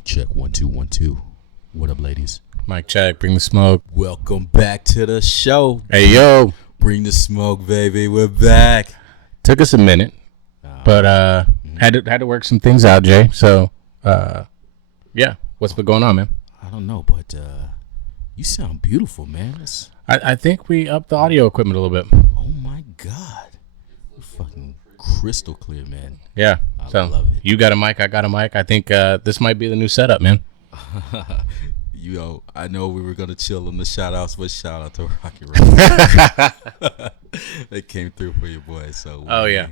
Mic check 1 2 1 2. What up, ladies? Mic check. Bring the smoke. Welcome back to the show. Hey yo, Bring the smoke, baby. We're back. took us a minute, but had to work some things out, Jay. So yeah, what's been going on, man? I don't know, but you sound beautiful, man. I think we upped the audio equipment a little bit. Oh my God, you're fucking crystal clear, man. Yeah, I love it. You got a mic, I got a mic. I think this might be the new setup, man. Yo, I know we were gonna chill on the shout outs, but shout out to Rocky Road. They came through for you, boy. So yeah.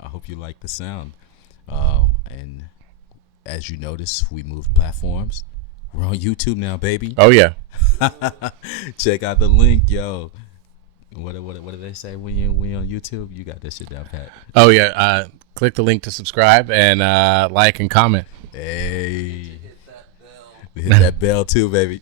I hope you like the sound. And as you notice, we moved platforms. We're on YouTube now, baby. Oh yeah. Check out the link, yo. What do they say when you on YouTube? You got this shit down pat. Oh yeah. Click the link to subscribe and like and comment. Hey. Hit that bell too, baby.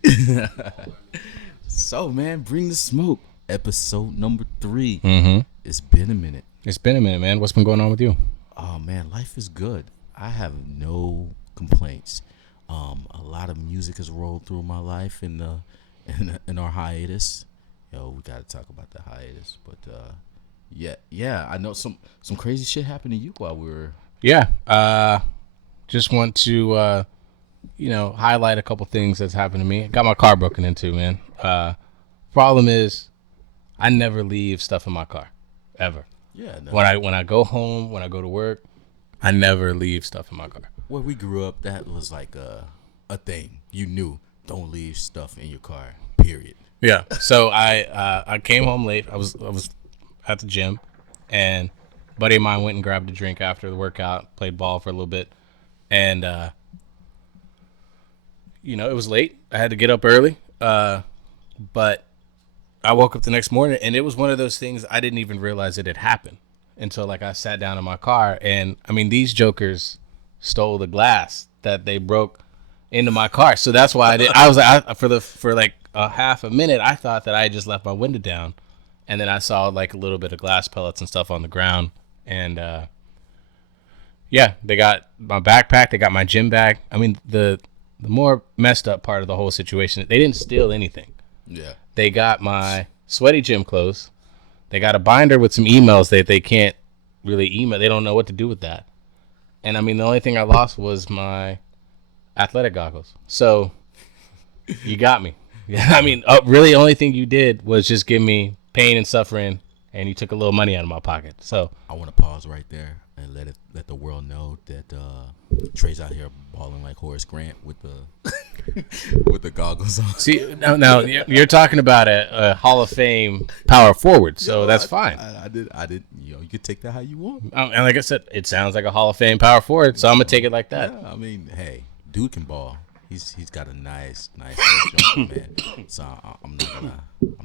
So, man, Bring the Smoke, episode number 3. Mm-hmm. It's been a minute. It's been a minute, man. What's been going on with you? Oh, man, life is good. I have no complaints. A lot of music has rolled through my life in our hiatus. Yo, we got to talk about the hiatus. But, yeah, I know some crazy shit happened to you while we were... Yeah. Just want to... highlight a couple things that's happened to me. Got my car broken into, man. Problem is, I never leave stuff in my car, ever. Yeah. No. When I go home, when I go to work, I never leave stuff in my car. Where we grew up, that was like a thing. You knew, don't leave stuff in your car, period. Yeah. So I came home late. I was at the gym, and a buddy of mine went and grabbed a drink after the workout, played ball for a little bit, and it was late. I had to get up early. But I woke up the next morning, and it was one of those things I didn't even realize it had happened until, I sat down in my car. And, these jokers stole the glass that they broke into my car. So that's why I was like, for a half a minute, I thought that I had just left my window down. And then I saw, a little bit of glass pellets and stuff on the ground. And, they got my backpack. They got my gym bag. The more messed up part of the whole situation, they didn't steal anything. Yeah. They got my sweaty gym clothes. They got a binder with some emails that they can't really email. They don't know what to do with that. And the only thing I lost was my athletic goggles. So you got me. Really the only thing you did was just give me pain and suffering, and you took a little money out of my pocket. So I want to pause right there and let the world know that Trey's out here balling like Horace Grant with the with the goggles on. See, now you're talking about a Hall of Fame power forward, so that's fine. I did. You could take that how you want. And like I said, it sounds like a Hall of Fame power forward, so I'm gonna take it like that. Yeah, hey, dude can ball. He's got a nice jump, man. So I'm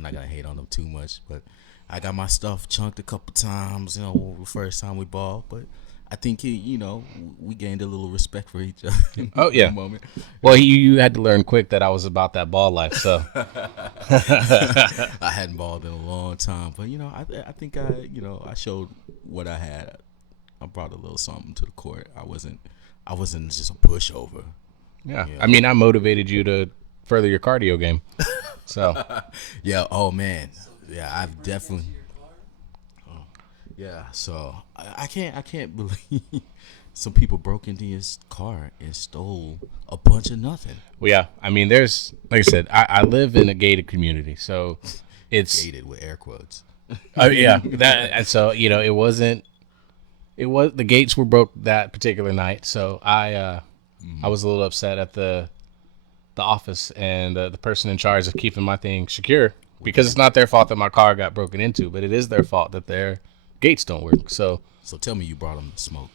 not gonna hate on him too much, but I got my stuff chunked a couple times, the first time we balled, but I think we gained a little respect for each other. Oh yeah. Moment. Well, you had to learn quick that I was about that ball life, so. I hadn't balled in a long time, but I think I showed what I had. I brought a little something to the court. I wasn't just a pushover. Yeah. I motivated you to further your cardio game. So. Yeah. Oh man. Yeah. I've definitely. Yeah, so I can't believe some people broke into his car and stole a bunch of nothing. Well, yeah, there's, like I said, I live in a gated community, so it's gated with air quotes. Yeah, it wasn't. It was the gates were broke that particular night, so I was a little upset at the office and the person in charge of keeping my thing secure, because it's not their fault that my car got broken into, but it is their fault that their gates don't work. So tell me you brought them smoke.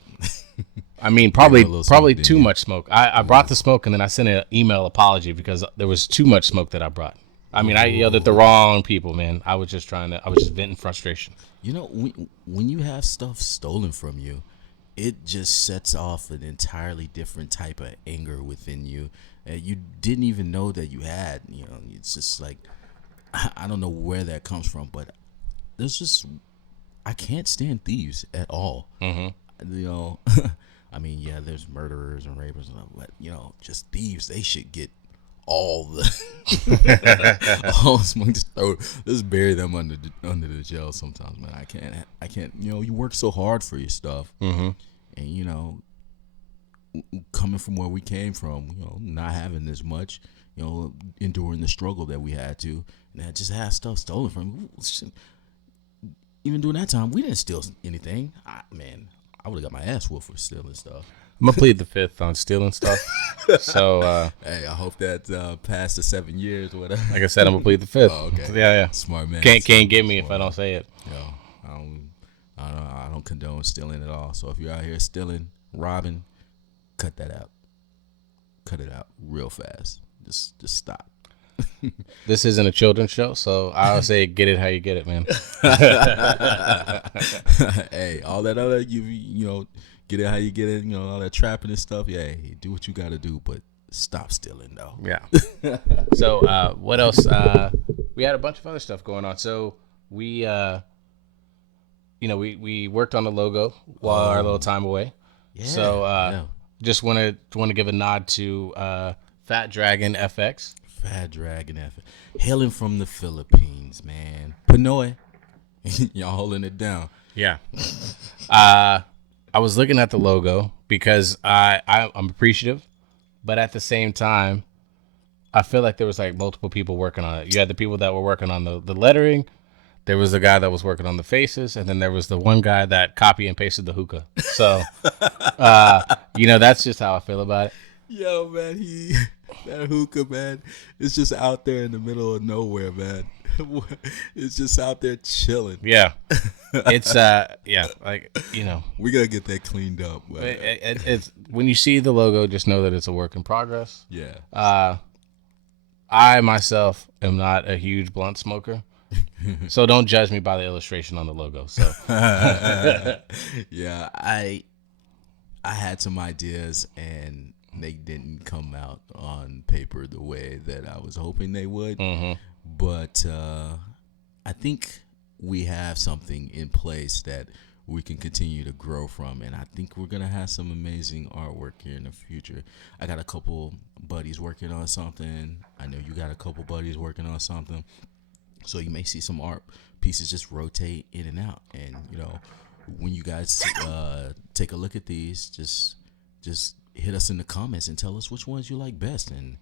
Probably too much smoke. I brought the smoke, and then I sent an email apology because there was too much smoke that I brought. I yelled at the wrong people, man. I was just venting frustration. When you have stuff stolen from you, it just sets off an entirely different type of anger within you that you didn't even know that you had. It's just like, I don't know where that comes from, but I can't stand thieves at all. Mm-hmm. I mean, yeah, there's murderers and rapers, but just thieves. They should get all the all smoke. Just bury them under the jail sometimes, man. I can't. You work so hard for your stuff, Mm-hmm. and coming from where we came from, not having this much, enduring the struggle that we had to, and I just had stuff stolen from. Even during that time, we didn't steal anything. I would have got my ass whooped for stealing stuff. I'm gonna plead the fifth on stealing stuff. So, hey, I hope that past the 7 years or whatever. like I said, I'm gonna plead the fifth. Oh, okay. Yeah. Smart man. Can't get me if I don't say it. I don't condone stealing at all. So if you're out here stealing, robbing, cut that out. Cut it out real fast. Just stop. This isn't a children's show, so I'll say get it how you get it, man. Hey, all that other get it how you get it, all that trapping and stuff. Yeah, hey, do what you got to do, but stop stealing though. Yeah. So what else? We had a bunch of other stuff going on. So we we worked on the logo while our little time away. Yeah. So just want to give a nod to Fat Dragonfx. Fat Dragonfx, hailing from the Philippines, man. Pinoy, y'all holding it down. Yeah. I was looking at the logo because I'm appreciative, but at the same time, I feel like there was like multiple people working on it. You had the people that were working on the lettering. There was the guy that was working on the faces, and then there was the one guy that copy and pasted the hookah. So, that's just how I feel about it. Yo, man, that hookah, man, it's just out there in the middle of nowhere, man. It's just out there chilling. Yeah. It's, we got to get that cleaned up. It's when you see the logo, just know that it's a work in progress. Yeah. I myself am not a huge blunt smoker. So don't judge me by the illustration on the logo. So yeah, I had some ideas and they didn't come out on paper the way that I was hoping they would. Mm-hmm. But I think we have something in place that we can continue to grow from, and I think we're gonna have some amazing artwork here in the future. I got a couple buddies working on something. I know you got a couple buddies working on something. So you may see some art pieces just rotate in and out. And, when you guys take a look at these, just hit us in the comments and tell us which ones you like best. And,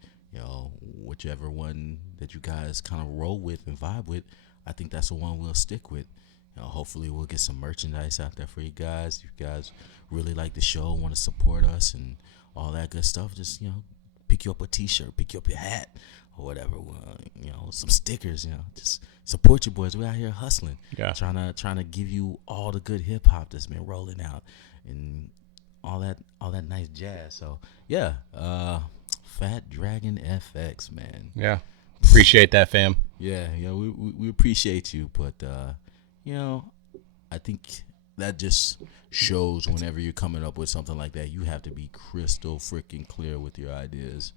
whichever one that you guys kind of roll with and vibe with, I think that's the one we'll stick with. Hopefully we'll get some merchandise out there for you guys. If you guys really like the show, want to support us and all that good stuff, just, pick you up a t-shirt, pick you up your hat, or whatever, some stickers, just support your boys. We're out here hustling, trying to give you all the good hip hop that's been rolling out and all that nice jazz. So yeah, Fat Dragonfx, man. Yeah, appreciate that, fam. Yeah, we appreciate you, but I think that just shows whenever you're coming up with something like that, you have to be crystal freaking clear with your ideas.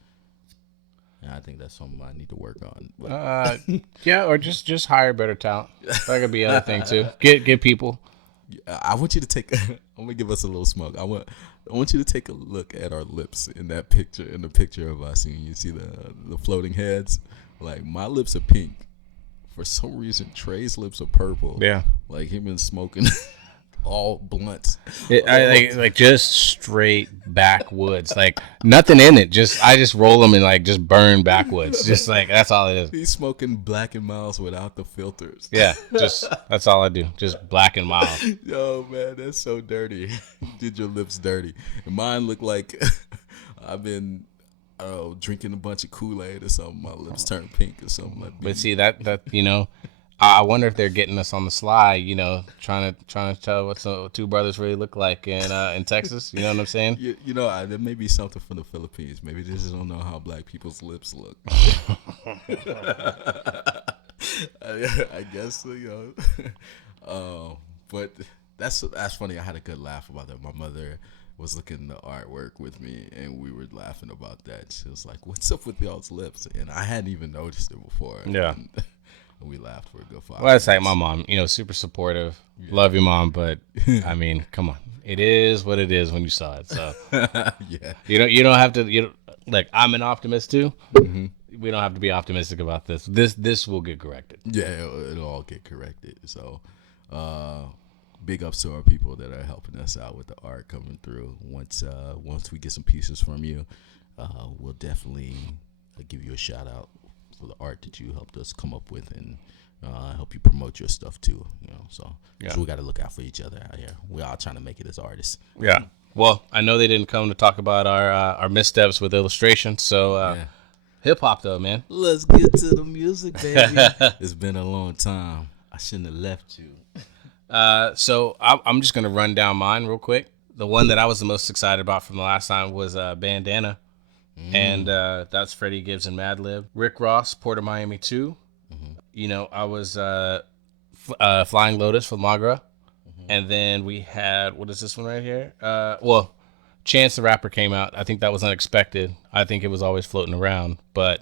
And I think that's something I need to work on. But. Yeah, or just hire better talent. That could be another thing too. Get people. I want you to take. I'm gonna give us a little smoke. I want you to take a look at our lips in that picture. In the picture of us, and you see the floating heads. Like my lips are pink. For some reason, Trey's lips are purple. Yeah, like he been smoking. All blunts. Like just straight backwoods. Like nothing in it. I just roll them and like just burn backwoods. Just like that's all it is. He's smoking Black and Miles without the filters. Yeah, just that's all I do. Just Black and Miles. Yo, man, that's so dirty. You did your lips dirty. And mine look like I've been drinking a bunch of Kool-Aid or something. My lips turn pink or something like that. But see that I wonder if they're getting us on the sly, trying to tell what two brothers really look like in Texas. You know what I'm saying? There may be something from the Philippines. Maybe they just don't know how black people's lips look. I guess but that's funny. I had a good laugh about that. My mother was looking at the artwork with me, and we were laughing about that. She was like, "What's up with y'all's lips?" And I hadn't even noticed it before. Yeah. And we laughed for a good 5 minutes. Well, it's like my mom, super supportive. Yeah. Love you, Mom, but I mean, come on. it is what it is when you saw it. So Yeah. you don't have to. Like I'm an optimist too. Mm-hmm. We don't have to be optimistic about this. This will get corrected. Yeah, it'll all get corrected. So, big ups to our people that are helping us out with the art coming through. Once we get some pieces from you, we'll definitely give you a shout out for the art that you helped us come up with and help you promote your stuff too. So we got to look out for each other out here. We're all trying to make it as artists. Yeah. Well, I know they didn't come to talk about our missteps with illustration, so. Hip hop though, man. Let's get to the music, baby. It's been a long time. I shouldn't have left you. So I'm just gonna run down mine real quick. The one that I was the most excited about from the last time was Bandana, and that's Freddie Gibbs and Madlib. Rick Ross, Port of Miami 2. I was Flying Lotus for Magra, and then we had what is this one right here? Chance the Rapper came out. I think that was unexpected. I think it was always floating around, but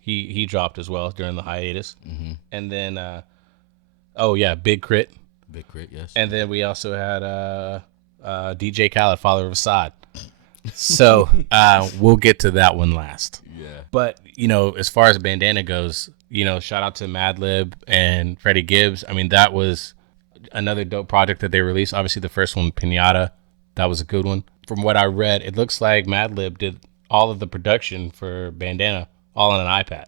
he dropped as well during the hiatus. And then, Big Crit. Big Crit, yes. And then we also had DJ Khaled, Father of Assad. So we'll get to that one last. Yeah. But, as far as Bandana goes, shout out to Madlib and Freddie Gibbs. I mean, that was another dope project that they released. Obviously, the first one, Pinata. That was a good one. From what I read, it looks like Madlib did all of the production for Bandana all on an iPad.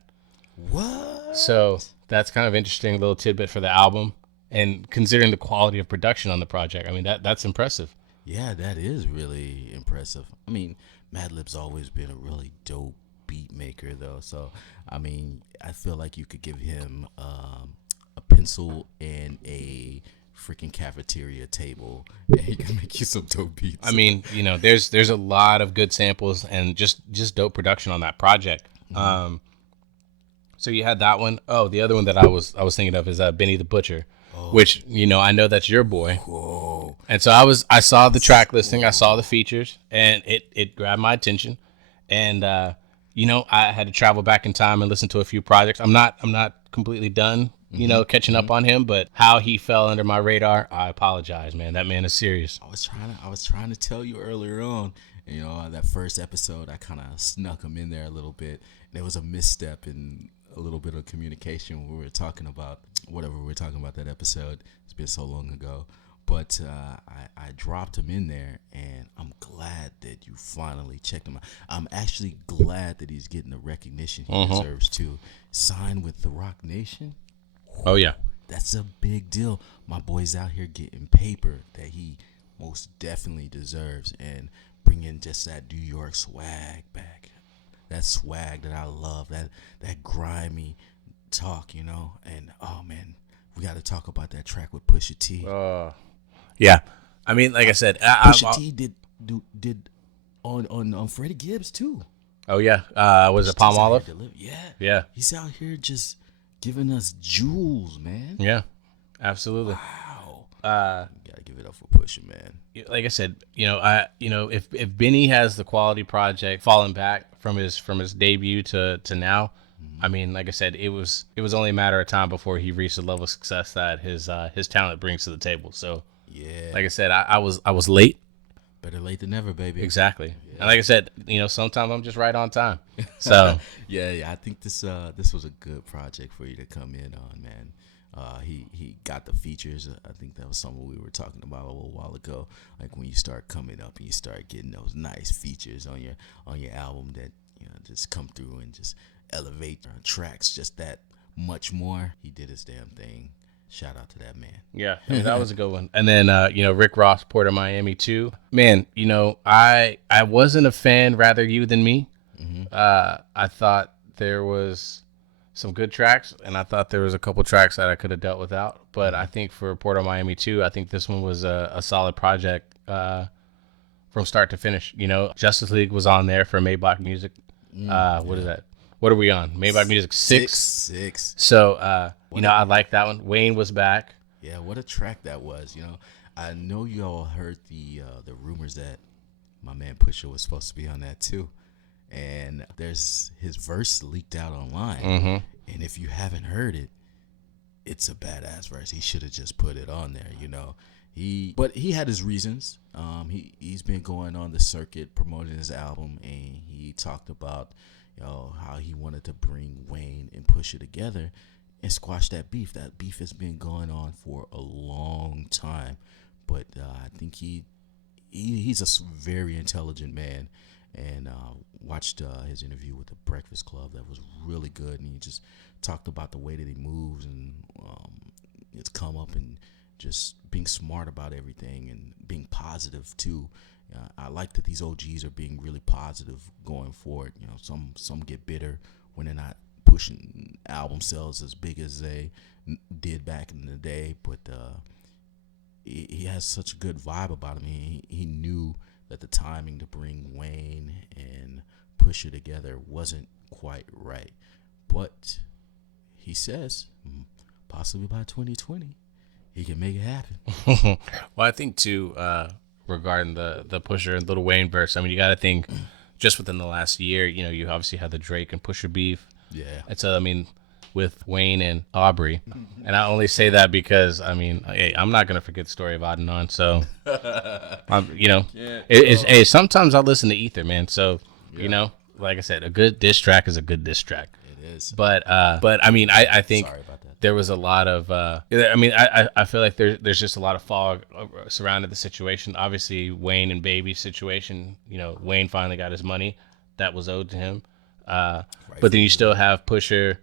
What? So that's kind of interesting little tidbit for the album. And considering the quality of production on the project, I mean, that's impressive. Yeah, that is really impressive. I mean, Madlib's always been a really dope beat maker, though. So, I mean, I feel like you could give him a pencil and a freaking cafeteria table and he can make you some dope beats. I mean, there's a lot of good samples and just dope production on that project. So you had that one. Oh, the other one that I was thinking of is Benny the Butcher, which I know that's your boy. Whoa. And so I saw the track listing, I saw the features, and it grabbed my attention. And I had to travel back in time and listen to a few projects. I'm not completely done catching up on him, but how he fell under my radar, I apologize, man. That man is serious. I was trying to tell you earlier on, that first episode, I kind of snuck him in there a little bit. There was a misstep in a little bit of communication when we were talking about whatever we were talking about that episode. It's been so long ago. But I dropped him in there, and I'm glad that you finally checked him out. I'm actually glad that he's getting the recognition he deserves, too. Signed with the Rock Nation. Oh, yeah. That's a big deal. My boy's out here getting paper that he most definitely deserves and bringing just that New York swag back. That swag that I love, that grimy talk, And, oh, man, we got to talk about that track with Pusha T. Yeah. I mean, like I said, Pusha T did on Freddie Gibbs, too. Oh, yeah. Was it Palm Olive? Yeah. He's out here just giving us jewels, man. Yeah, absolutely. Wow. Gotta give it up for Pusha, man. Like I said, if Benny has the quality project falling back from his debut to now, I mean, like I said, it was only a matter of time before he reached the level of success that his talent brings to the table. So, yeah, like I said, I was late. Better late than never, baby. Exactly. Yeah. And like I said, sometimes I'm just right on time. So yeah, I think this was a good project for you to come in on, man. He got the features. I think that was something we were talking about a little while ago. Like when you start coming up and you start getting those nice features on your album that just come through and just elevate tracks just that much more. He did his damn thing. Shout out to that man. Yeah, I mean, that was a good one. And then, Rick Ross, Port of Miami 2. Man, I wasn't a fan, rather you than me. I thought there was some good tracks, and I thought there was a couple tracks that I could have dealt without. But I think for Port of Miami 2, I think this one was a solid project from start to finish. Justice League was on there for Maybach Music. What is that? What are we on? Maybach Music 6. 6. So, I like that one. Wayne was back. Yeah, what a track that was. I know you all heard the rumors that my man Pusha was supposed to be on that too. And there's his verse leaked out online. And if you haven't heard it, it's a badass verse. He should have just put it on there, But he had his reasons. He's been going on the circuit promoting his album, and he talked about, how he wanted to bring Wayne and Pusha together and squash that beef. That beef has been going on for a long time, but I think he's a very intelligent man, and watched his interview with the Breakfast Club. That was really good, and he just talked about the way that he moves and it's come up and just being smart about everything and being positive too. I like that these OGs are being really positive going forward. Some get bitter when they're not pushing album sales as big as they did back in the day, but he has such a good vibe about him. He knew that the timing to bring Wayne and Pusha together wasn't quite right, but he says possibly by 2020 he can make it happen. Well, I think too, regarding the Pusha and Lil Wayne verse, I mean, you got to think just within the last year, you obviously had the Drake and Pusha beef. Yeah. And so, I mean, with Wayne and Aubrey, and I only say that because, I mean, hey, I'm not going to forget the story of Adnan. So, sometimes I listen to Ether, man. So, like I said, a good diss track is a good diss track. It is. But I mean, I think Sorry about that. there was a lot of, I feel like there's just a lot of fog surrounding the situation. Obviously, Wayne and Baby situation, Wayne finally got his money that was owed to him. But then you still have Pusha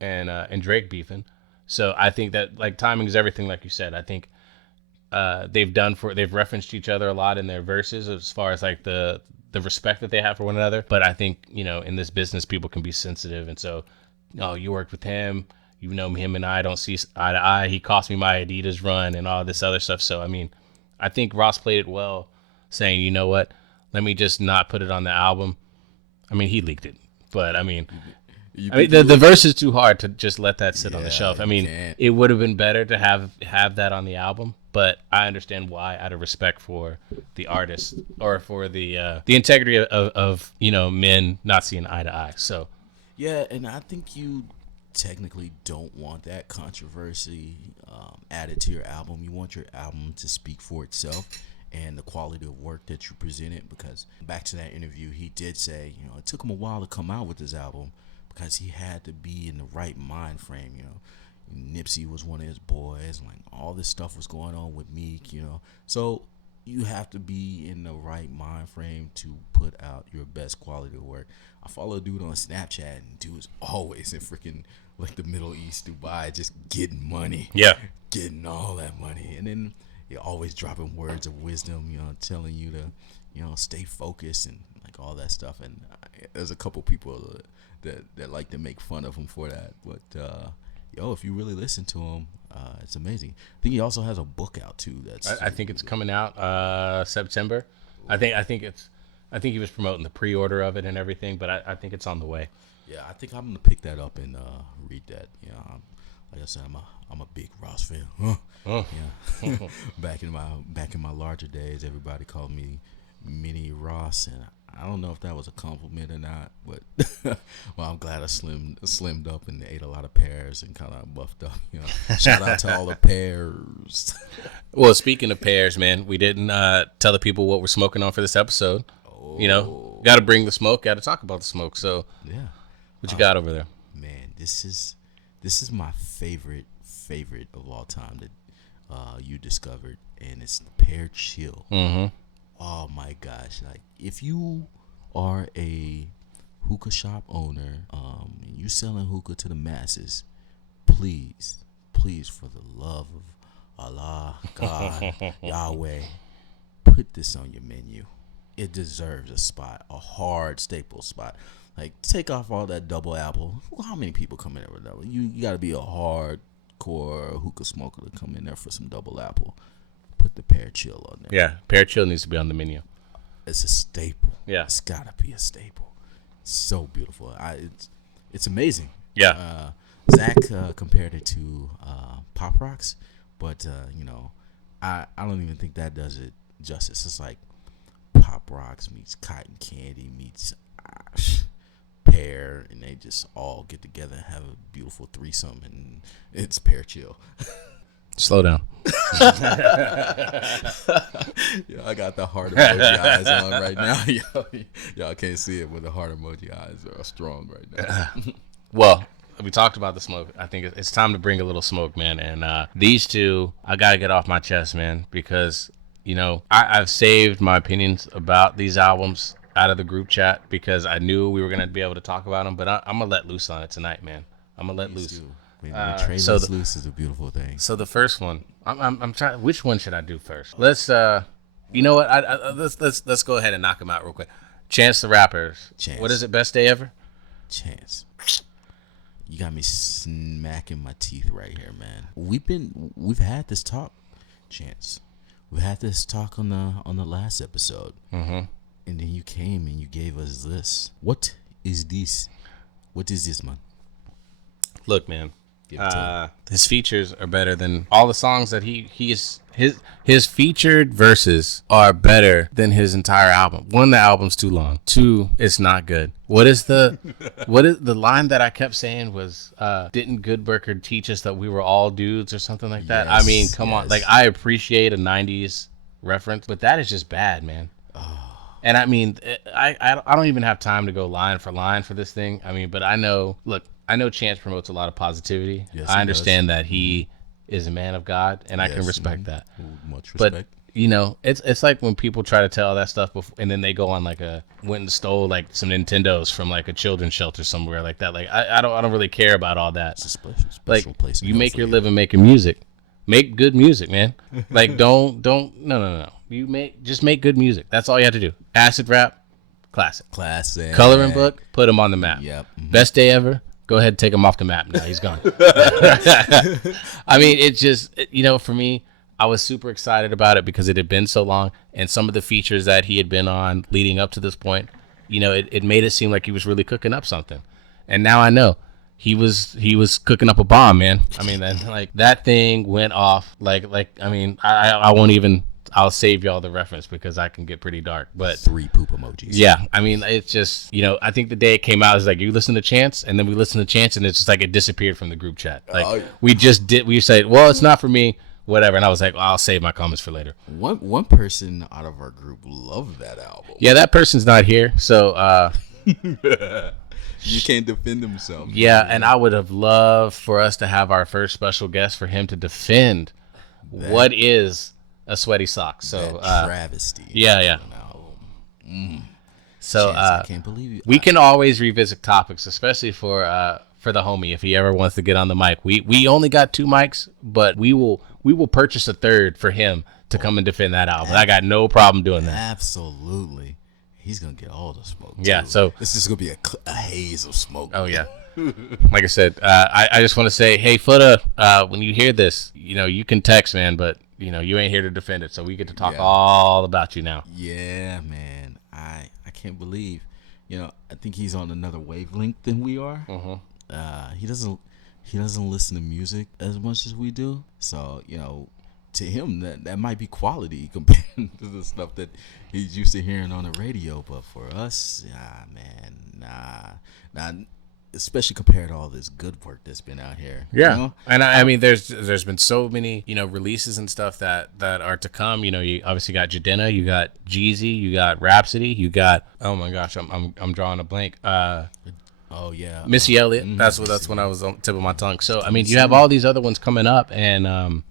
and Drake beefing. So I think that like timing is everything, like you said. I think they've referenced each other a lot in their verses as far as like the respect that they have for one another. But I think, in this business, people can be sensitive. And so, you worked with him, him and I don't see eye to eye. He cost me my Adidas run and all this other stuff. So, I mean, I think Ross played it well, saying, you know what, let me just not put it on the album. I mean, he leaked it, but I mean, the verse is too hard to just let that sit on the shelf. I mean, it would have been better to have that on the album, but I understand why, out of respect for the artist or for the integrity of men not seeing eye to eye. So, yeah, and I think you technically don't want that controversy added to your album. You want your album to speak for itself and the quality of work that you presented, because back to that interview, he did say, it took him a while to come out with this album because he had to be in the right mind frame. Nipsey was one of his boys, like all this stuff was going on with Meek, so you have to be in the right mind frame to put out your best quality of work. I follow a dude on Snapchat, and dude's always in freaking like the Middle East, Dubai, just getting money, getting all that money, and then you're always dropping words of wisdom, telling you to, stay focused and like all that stuff. And there's a couple people that like to make fun of him for that. But if you really listen to him, it's amazing. I think he also has a book out too. I think it's coming out September. I think he was promoting the pre-order of it and everything, but I think it's on the way. Yeah, I think I'm gonna pick that up and read that. Like I said, I'm a big Ross fan. Yeah. back in my larger days, everybody called me Mini Ross, and I don't know if that was a compliment or not, but well, I'm glad I slimmed up and ate a lot of pears and kind of buffed up. Shout out to all the pears. Well, speaking of pears, man, we didn't tell the people what we're smoking on for this episode. Got to bring the smoke. Got to talk about the smoke. So yeah, what you got over there? Man, this is my favorite of all time that you discovered, and it's the Pear Chill. Mm-hmm. Oh my gosh! Like, if you are a hookah shop owner, and you selling hookah to the masses, please, for the love of Allah, God, Yahweh, put this on your menu. It deserves a spot, a hard staple spot. Like, take off all that double apple. How many people come in there with double? You got to be a hardcore hookah smoker to come in there for some double apple. Put the Pear Chill on there. Yeah, Pear Chill needs to be on the menu. It's a staple. Yeah, it's got to be a staple. It's so beautiful. It's amazing. Yeah. Zach compared it to Pop Rocks, but I don't even think that does it justice. It's like Pop Rocks meets cotton candy meets pear, and they just all get together and have a beautiful threesome, and it's Pear Chill. Slow down. Yo, I got the heart emoji eyes on right now. Y'all can't see it, but the heart emoji eyes are strong right now. Well, we talked about the smoke. I think it's time to bring a little smoke, man. And these two, I got to get off my chest, man, because, I've saved my opinions about these albums out of the group chat because I knew we were going to be able to talk about them. But I'm going to let loose on it tonight, man. I'm going to let loose. Trey lets loose is a beautiful thing. So the first one, I'm trying. Which one should I do first? Let's, you know what? Let's go ahead and knock them out real quick. Chance the Rapper's. Chance. What is it? Best Day Ever? Chance. You got me smacking my teeth right here, man. We've had this talk, Chance. We had this talk on the last episode, and then you came and you gave us this. What is this? What is this, man? Look, man. His features are better than all the songs that his featured verses are better than his entire album. One, the album's too long. Two, it's not good. What is the line that I kept saying was, didn't Goodberger teach us that we were all dudes or something like that? Yes, I mean, come on. Like, I appreciate a 90s reference, but that is just bad, man. And I mean, I don't even have time to go line for line for this thing. I mean, but I know Chance promotes a lot of positivity. Yes, I understand that he is a man of God, and I can respect that. Much respect. But it's like when people try to tell that stuff before, and then they go on like went and stole like some Nintendos from like a children's shelter somewhere like that. Like I don't really care about all that. It's a special Like place in you hell make for your you. living making music. Make good music, man. Like don't no. You just make good music. That's all you have to do. Acid rap, classic. Coloring book, put him on the map. Yep. Best Day Ever. Go ahead and take him off the map now. He's gone. I mean, it just, for me, I was super excited about it because it had been so long. And some of the features that he had been on leading up to this point, it made it seem like he was really cooking up something. And now I know he was cooking up a bomb, man. I mean, that thing went off. I won't even. I'll save y'all the reference because I can get pretty dark. But 3 poop emojis. Yeah, I mean, it's just, I think the day it came out, it was like you listen to Chance, and then we listened to Chance, and it's just like it disappeared from the group chat. Like we said, well, it's not for me, whatever. And I was like, well, I'll save my comments for later. One person out of our group loved that album. Yeah, that person's not here, so you can't defend himself. Yeah, and I would have loved for us to have our first special guest for him to defend what is a sweaty sock. So travesty. Yeah. So Chance, I can't believe you. We can always revisit topics, especially for the homie if he ever wants to get on the mic. We only got 2 mics, but we will purchase a third for him to come and defend that album. I got no problem doing that. Absolutely. He's gonna get all the smoke. Yeah. Too. So this is gonna be a haze of smoke. Oh yeah. Like I said, I just want to say, hey, Fooda, when you hear this, you can text, man, but you ain't here to defend it, so we get to talk all about you now. Yeah, man. I can't believe, I think he's on another wavelength than we are. He doesn't listen to music as much as we do. So, to him that might be quality compared to the stuff that he's used to hearing on the radio. But for us, nah. Especially compared to all this good work that's been out here. Yeah. And I mean, there's been so many, releases and stuff that are to come. You obviously got Jadena, you got Jeezy, you got Rhapsody, you got, oh my gosh, I'm drawing a blank. Oh yeah. Missy Elliott. That's when I was on the tip of my tongue. So, I mean, you have all these other ones coming up, and,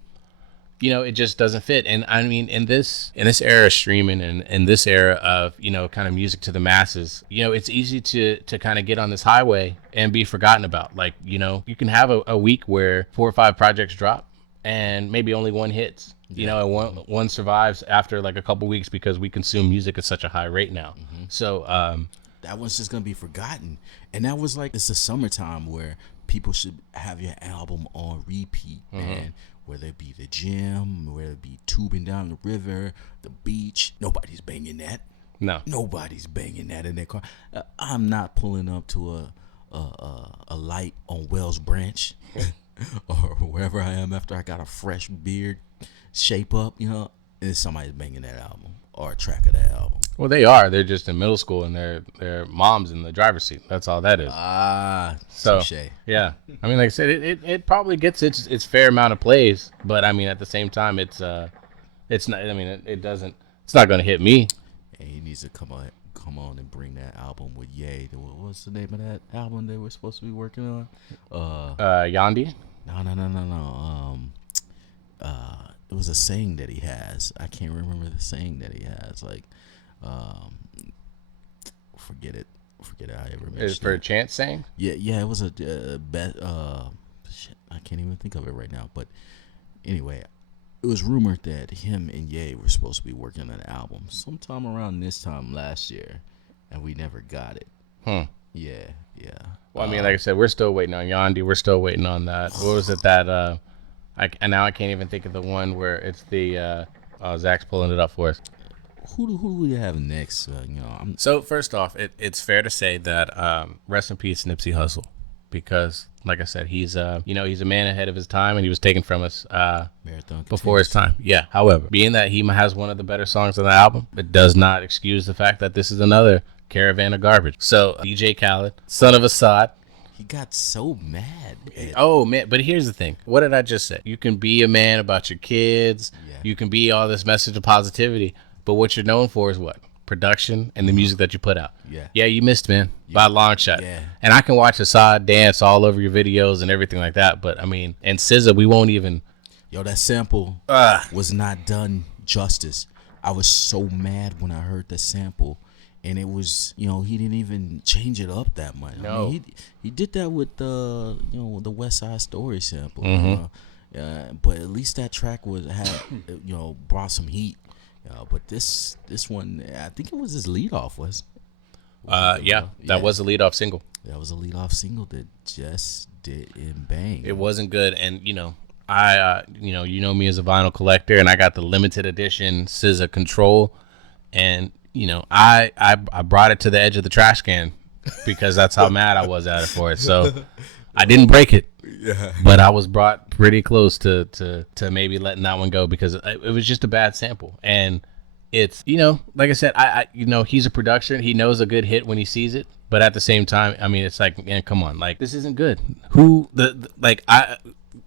it just doesn't fit. And I mean, in this era of streaming and in this era of, kind of music to the masses, it's easy to kind of get on this highway and be forgotten about. Like, you can have a week where 4 or 5 projects drop and maybe only one hits, and one survives after like a couple weeks because we consume music at such a high rate now. So, that one's just gonna be forgotten. And that was like, it's the summertime where people should have your album on repeat, man. Whether it be the gym, whether it be tubing down the river, the beach, nobody's banging that. No, nobody's banging that in their car. I'm not pulling up to a light on Wells Branch or wherever I am after I got a fresh beard shape up, and somebody's banging that album or a track of that album. Well, they are. They're just in middle school, and their mom's in the driver's seat. That's all that is. So touche. yeah, I mean, like I said, it probably gets its fair amount of plays, but I mean, at the same time, it's not. I mean, it doesn't. It's not going to hit me. Hey, he needs to come on and bring that album with Ye. What's the name of that album they were supposed to be working on? Yandi. No. It was a saying that he has. I can't remember the saying that he has. Like, forget it. I ever mentioned Is for a it. chance saying? Yeah. It was a bet. Shit, I can't even think of it right now. But anyway, it was rumored that him and Ye were supposed to be working on an album sometime around this time last year, and we never got it. Yeah. Well, I mean, like I said, we're still waiting on Yandi. We're still waiting on that. What was it that? And now I can't even think of the one where it's the. Zach's pulling it up for us. Who do we have next? So first off, it's fair to say that rest in peace, Nipsey Hussle, because like I said, he's he's a man ahead of his time, and he was taken from us Marathon before his time. Yeah. However, being that he has one of the better songs on the album, it does not excuse the fact that this is another caravan of garbage. So DJ Khaled, son of Assad. He got so mad. Oh man, but here's the thing. What did I just say? You can be a man about your kids. Yeah. You can be all this message of positivity, but what you're known for is what? Production and the music that you put out. Yeah, you missed, man, by a long shot. Yeah. And I can watch Assad dance all over your videos and everything like that, but I mean, and SZA, we won't even. Yo, that sample was not done justice. I was so mad when I heard the sample. And it was, he didn't even change it up that much. No. I mean, he did that with the West Side Story sample. But at least that track had brought some heat. But this one, I think it was his leadoff. That was a leadoff single. That was a leadoff single that just didn't bang. It wasn't good, and I you know me as a vinyl collector, and I got the limited edition SZA Control, and I brought it to the edge of the trash can because that's how mad I was at it for it. So I didn't break it, but I was brought pretty close to maybe letting that one go because it was just a bad sample. And it's, like I said, I he's a producer. He knows a good hit when he sees it. But at the same time, I mean, it's like, man, come on, like this isn't good.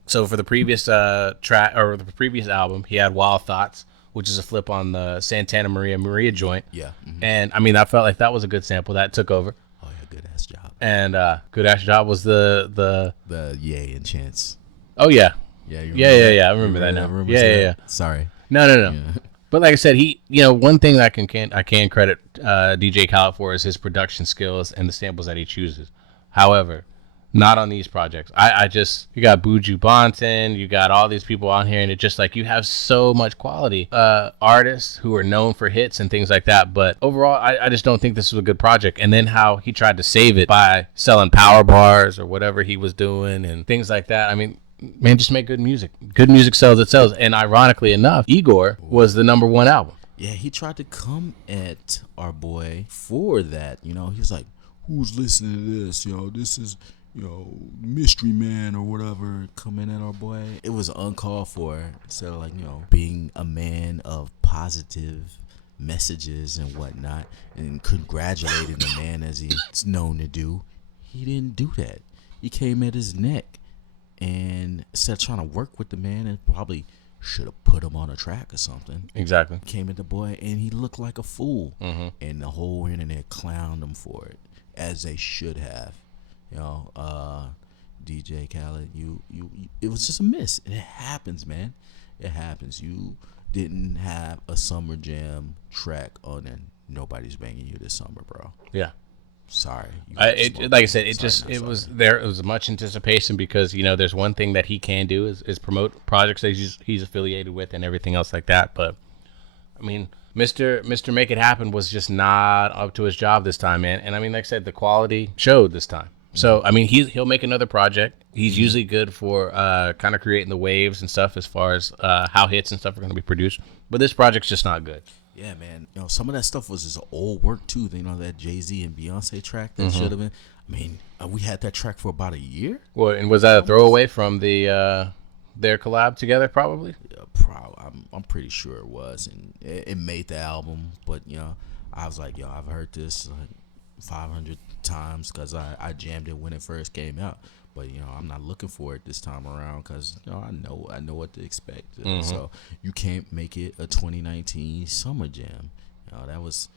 So for the previous track or the previous album, he had Wild Thoughts, which is a flip on the Santana Maria joint. Yeah. Mm-hmm. And I mean, I felt like that was a good sample that took over. Oh yeah, good ass job. And good ass job was the Ye and Chance. Oh yeah. Yeah. I remember that now. Yeah. Sorry. No. Yeah. But like I said, he, one thing that I can credit DJ Khaled for is his production skills and the samples that he chooses. However, not on these projects. You got Buju Banton, you got all these people on here, and it just like you have so much quality artists who are known for hits and things like that. But overall, I just don't think this was a good project. And then how he tried to save it by selling power bars or whatever he was doing and things like that. I mean, man, just make good music. Good music sells, it sells. And ironically enough, Igor was the #1 album. Yeah, he tried to come at our boy for that. He was like, who's listening to this? This is... mystery man or whatever coming at our boy. It was uncalled for. Instead of being a man of positive messages and whatnot and congratulating the man as he's known to do, he didn't do that. He came at his neck and instead of trying to work with the man and probably should have put him on a track or something. Exactly. Came at the boy and he looked like a fool. Mm-hmm. And the whole internet clowned him for it, as they should have. DJ Khaled, you it was just a miss. It happens, man. It happens. You didn't have a summer jam track on and nobody's banging you this summer, bro. Yeah. Sorry. Like I said, it was much anticipation because, there's one thing that he can do is promote projects that he's affiliated with and everything else like that. But I mean, Mr. Make It Happen was just not up to his job this time, man. And I mean, like I said, the quality showed this time. So, I mean, he'll make another project. He's usually good for kind of creating the waves and stuff as far as how hits and stuff are going to be produced. But this project's just not good. Yeah, man. Some of that stuff was just old work, too. That Jay-Z and Beyonce track that should have been. I mean, we had that track for about a year. Well, and was that a throwaway from their collab together, probably? Yeah, I'm pretty sure it was. And it made the album. But, I was like, yo, I've heard this like 500 times because I jammed it when it first came out. But I'm not looking for it this time around because I know what to expect. So you can't make it a 2019 summer jam. That was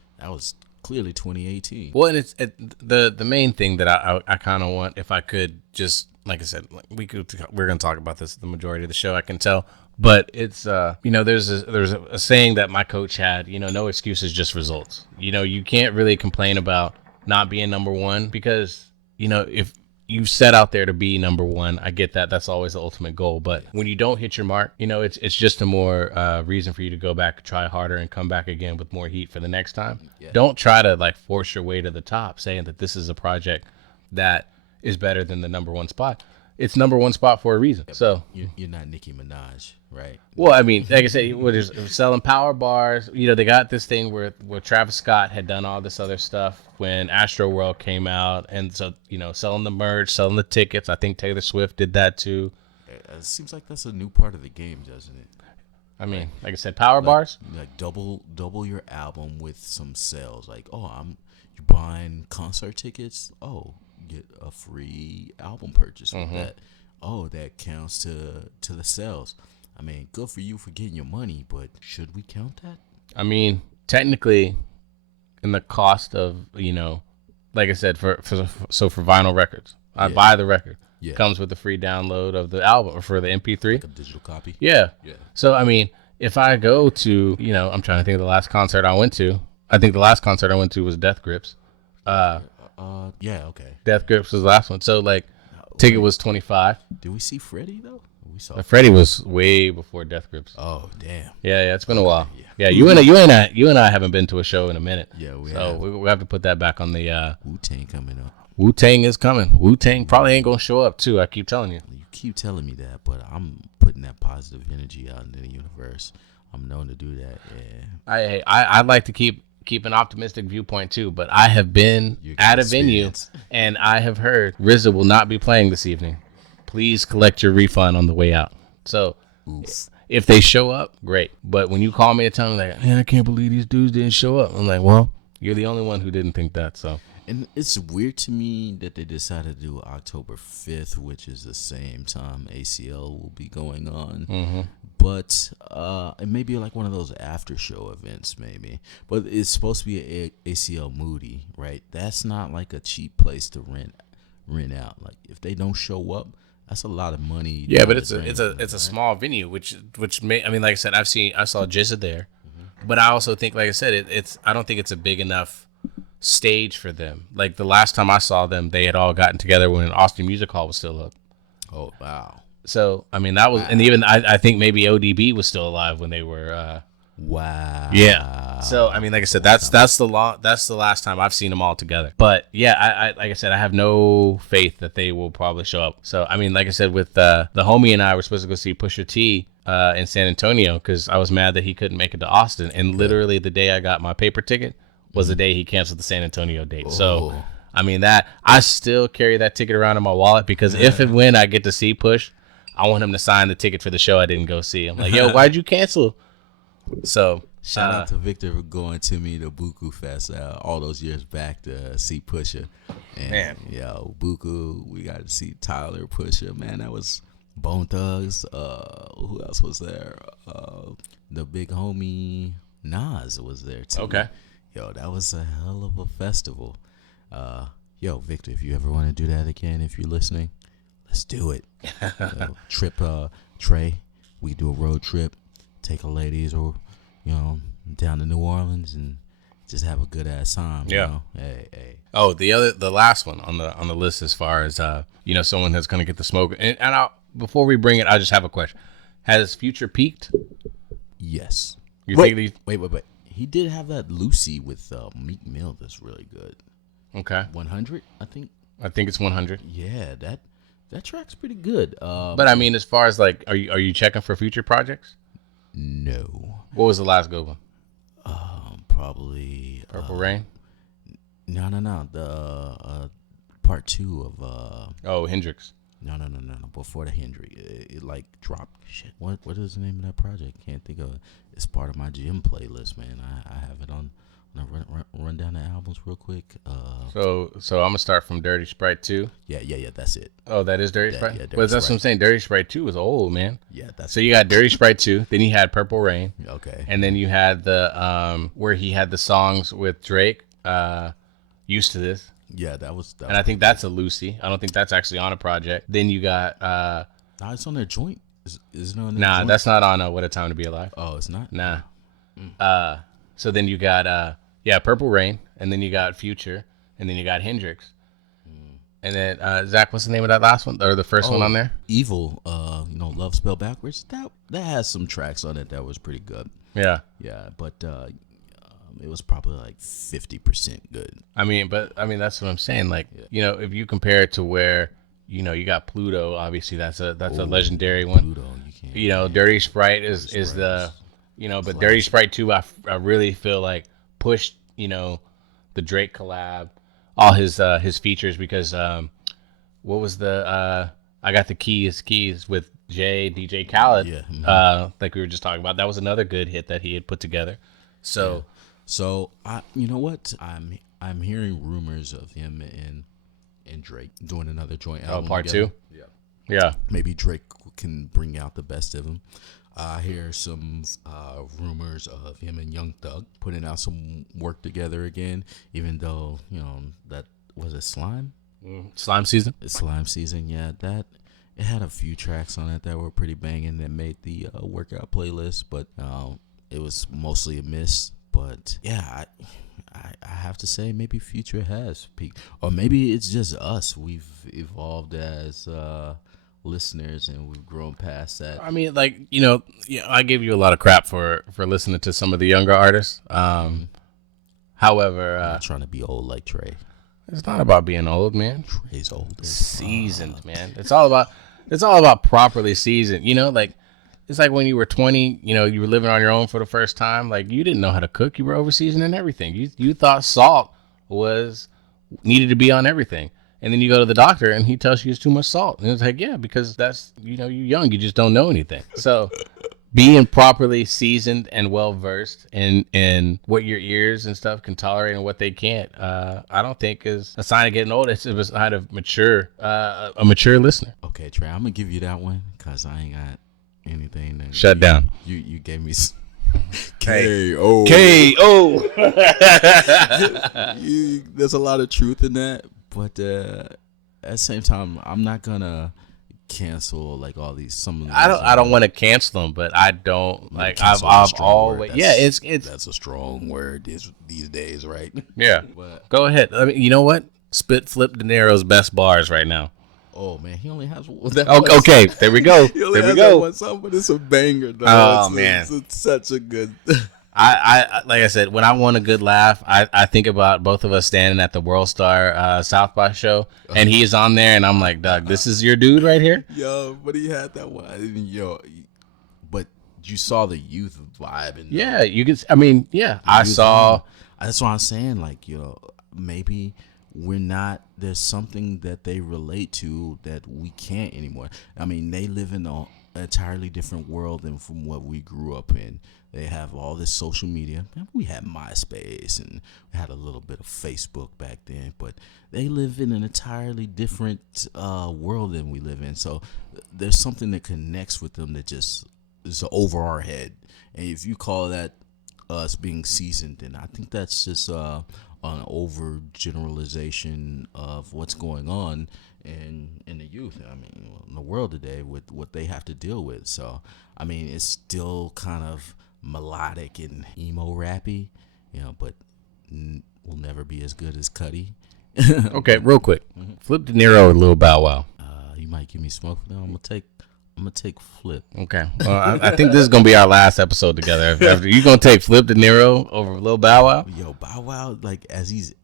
clearly 2018. Well, and the main thing that I kind of want, if I could just, like I said, like we're gonna talk about this the majority of the show, I can tell. But it's there's a saying that my coach had, no excuses, just results. You can't really complain about not being number one because if you set out there to be number one, I get that. That's always the ultimate goal. But when you don't hit your mark, it's just a more reason for you to go back, try harder, and come back again with more heat for the next time. Yeah. Don't try to like force your way to the top, saying that this is a project that is better than the number one spot. It's number one spot for a reason. Yeah, so you're not Nicki Minaj, right? Well, I mean, like I said, we're selling power bars. They got this thing where Travis Scott had done all this other stuff when Astro World came out, and so selling the merch, selling the tickets. I think Taylor Swift did that too. It seems like that's a new part of the game, doesn't it? I mean, like I said, power bars. Like double your album with some sales. Like, you buying concert tickets? Oh, get a free album purchase with that. Oh, that counts to the sales. I mean, good for you for getting your money, but should we count that? I mean, technically, in the cost of like I said, for vinyl records, I buy the record. Yeah. Comes with a free download of the album or for the MP3. Like a digital copy. Yeah. So I mean, if I go to I'm trying to think of the last concert I went to. I think the last concert I went to was Death Grips. Yeah, okay. Death Grips was the last one. So like, ticket was $25. Did we see Freddie though? We saw Freddie was way before Death Grips. Oh damn. Yeah, it's been a while. Yeah, you and I haven't been to a show in a minute. Yeah, we have to put that back on the. Wu-Tang coming up. Wu-Tang is coming. Wu-Tang probably ain't gonna show up too. I keep telling you. You keep telling me that, but I'm putting that positive energy out into the universe. I'm known to do that. Yeah. I'd like to keep an optimistic viewpoint too, but I have been at a venue and I have heard RZA will not be playing this evening. Please collect your refund on the way out. So if they show up, great. But when you call me to tell me like, man, I can't believe these dudes didn't show up, I'm like, well, you're the only one who didn't think that. So. And it's weird to me that they decided to do October 5th, which is the same time ACL will be going on. But it may be like one of those after show events, maybe. But it's supposed to be a ACL Moody, right? That's not like a cheap place to rent out. Like if they don't show up, that's a lot of money. Yeah, but it's a small venue, which may, I mean, like I said, I saw Jizza there, but I also think, like I said, I don't think it's a big enough stage for them. Like the last time I saw them, they had all gotten together when Austin Music Hall was still up. Oh wow! So I mean that was, and even I think maybe ODB was still alive when they were. Wow. Yeah. So I mean, like I said, that's the last time I've seen them all together. But yeah, I like I said, I have no faith that they will probably show up. So I mean, like I said, with the homie and I were supposed to go see Pusha T in San Antonio because I was mad that he couldn't make it to Austin, and literally the day I got my paper ticket was the day he canceled the San Antonio date. Oh. So, I mean, that I still carry that ticket around in my wallet because if and when I get to see Push, I want him to sign the ticket for the show I didn't go see. I'm like, yo, why'd you cancel? So, shout out to Victor for going to me to Buku Fest all those years back to see Pusha. And, man. Yo, Buku, we got to see Tyler, Pusha. Man, that was Bone Thugs. Who else was there? The big homie Nas was there, too. Okay. Yo, that was a hell of a festival. Yo, Victor, if you ever want to do that again, if you're listening, let's do it. Trip, Trey, we do a road trip, take our ladies or, down to New Orleans and just have a good ass time. Yeah. Hey. Oh, the last one on the list as far as someone that's gonna get the smoke. And before we bring it, I just have a question. Has Future peaked? Yes. Wait. He did have that Lucy with Meek Mill that's really good. Okay. 100, I think. I think it's 100. Yeah, that track's pretty good. But I mean, as far as like, are you checking for future projects? No. What was the last good one? Probably Purple Rain. No. The part 2 of Hendrix. No. Before the Hendrix, it like dropped. Shit. What is the name of that project? Can't think of it. It's part of my gym playlist, man. I have it on Run down the albums real quick. So I'm gonna start from Dirty Sprite 2. Yeah. That's it. Oh, that is Dirty Sprite. Yeah, Dirty But that's what Sprite. I'm saying. Dirty Sprite 2 was old, man. Yeah, that's So you got Dirty Sprite 2. Then you had Purple Rain. okay. And then you had the where he had the songs with Drake. Used to This. Yeah, that was. And I think that's a Lucy. I don't think that's actually on a project. Then you got Nah, it's on their joint. Is it on their nah, joint? that's not on What a Time to Be Alive. Oh, it's not. Nah. So then you got Purple Rain, and then you got Future, and then you got Hendrix. And then Zach, what's the name of that last one or the first one on there? Evil. Love spelled backwards. That has some tracks on it that was pretty good. Yeah. Yeah, but it was probably like 50% good. I mean, that's what I'm saying. Like, if you compare it to where, you got Pluto, obviously that's a legendary one. Pluto, you can't. Dirty Sprite is the, but Dirty Sprite 2, I really feel like pushed, the Drake collab, all his features because, what was the, I Got the Keys with DJ Khaled. Yeah. Like we were just talking about. That was another good hit that he had put together. So. Yeah. So you know what? I'm hearing rumors of him and Drake doing another joint album. Part together. 2. Yeah. Maybe Drake can bring out the best of him. I hear some rumors of him and Young Thug putting out some work together again. Even though that was a Slime. Slime Season. It's Slime Season. Yeah, that it had a few tracks on it that were pretty banging that made the workout playlist, but it was mostly a miss. But yeah, I have to say maybe Future has peaked, or maybe it's just us. We've evolved as listeners and we've grown past that. I mean, like I gave you a lot of crap for listening to some of the younger artists. However, I'm not trying to be old like Trey. It's not about being old, man. Trey's old. Seasoned, man. It's all about properly seasoned. Like. It's like when you were 20, you were living on your own for the first time. Like, you didn't know how to cook. You were over-seasoning everything. You thought salt needed to be on everything. And then you go to the doctor, and he tells you it's too much salt. And it's like, yeah, because that's, you're young. You just don't know anything. So being properly seasoned and well-versed in what your ears and stuff can tolerate and what they can't, I don't think is a sign of getting old. It's a sign of a mature listener. Okay, Trey, I'm going to give you that one because I ain't got anything that shut down. You gave me KO. There's a lot of truth in that, but at the same time, I'm not gonna cancel like all these. Some of them. I don't want to cancel them, but I don't like. I've always it's that's a strong word these days, right? Yeah. But go ahead. I mean, you know what? Spit Flip De Niro's best bars right now. Oh man, he only has one. Okay, there we go. There we go. One song, but it's a banger, though. Oh man, it's such a good. I like I said, when I want a good laugh, I think about both of us standing at the World Star South by show, and he's on there, and I'm like, Doug, this is your dude right here. Yo, but he had that one. But you saw the youth vibe, and yeah, you can. I mean, yeah, I saw. That's what I'm saying. Like, maybe. There's something that they relate to that we can't anymore. I mean, they live in an entirely different world than from what we grew up in. They have all this social media. We had MySpace and we had a little bit of Facebook back then, but they live in an entirely different world than we live in. So there's something that connects with them that just is over our head. And if you call that us being seasoned, then I think that's just an overgeneralization of what's going on in the youth. I mean, in the world today with what they have to deal with. So, I mean, it's still kind of melodic and emo rappy, but will never be as good as Cudi. Okay, real quick. Flip De Niro with Lil Bow Wow. You might give me smoke for that. I'm gonna take Flip. Okay. Well, I think this is gonna be our last episode together. After you gonna take Flip De Niro over Lil Bow Wow? Yo, Bow Wow, like as he's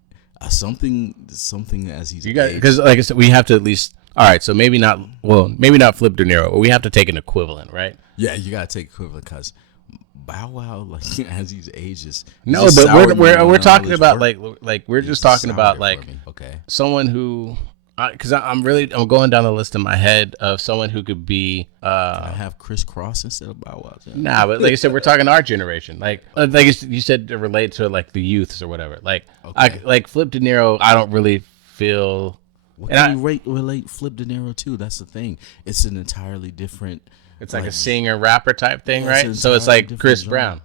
something as he's. You got because like I said, we have to at least. All right, so maybe not Flip De Niro, but we have to take an equivalent, right? Yeah, you gotta take equivalent because Bow Wow, like as he's ages. No, but we're talking about like we're just talking about like okay, someone who Because I'm going down the list in my head of someone who could be. Can I have Chris Cross instead of Bow Wow? Nah, but like I said, we're talking our generation. Like you said, to relate to like the youths or whatever. Like Okay. like Flip De Niro. I don't really feel. What And can you relate Flip De Niro to? That's the thing. It's an entirely different. It's like a singer rapper type thing, Yeah, right? it's So it's entirely like different Chris genre. Brown.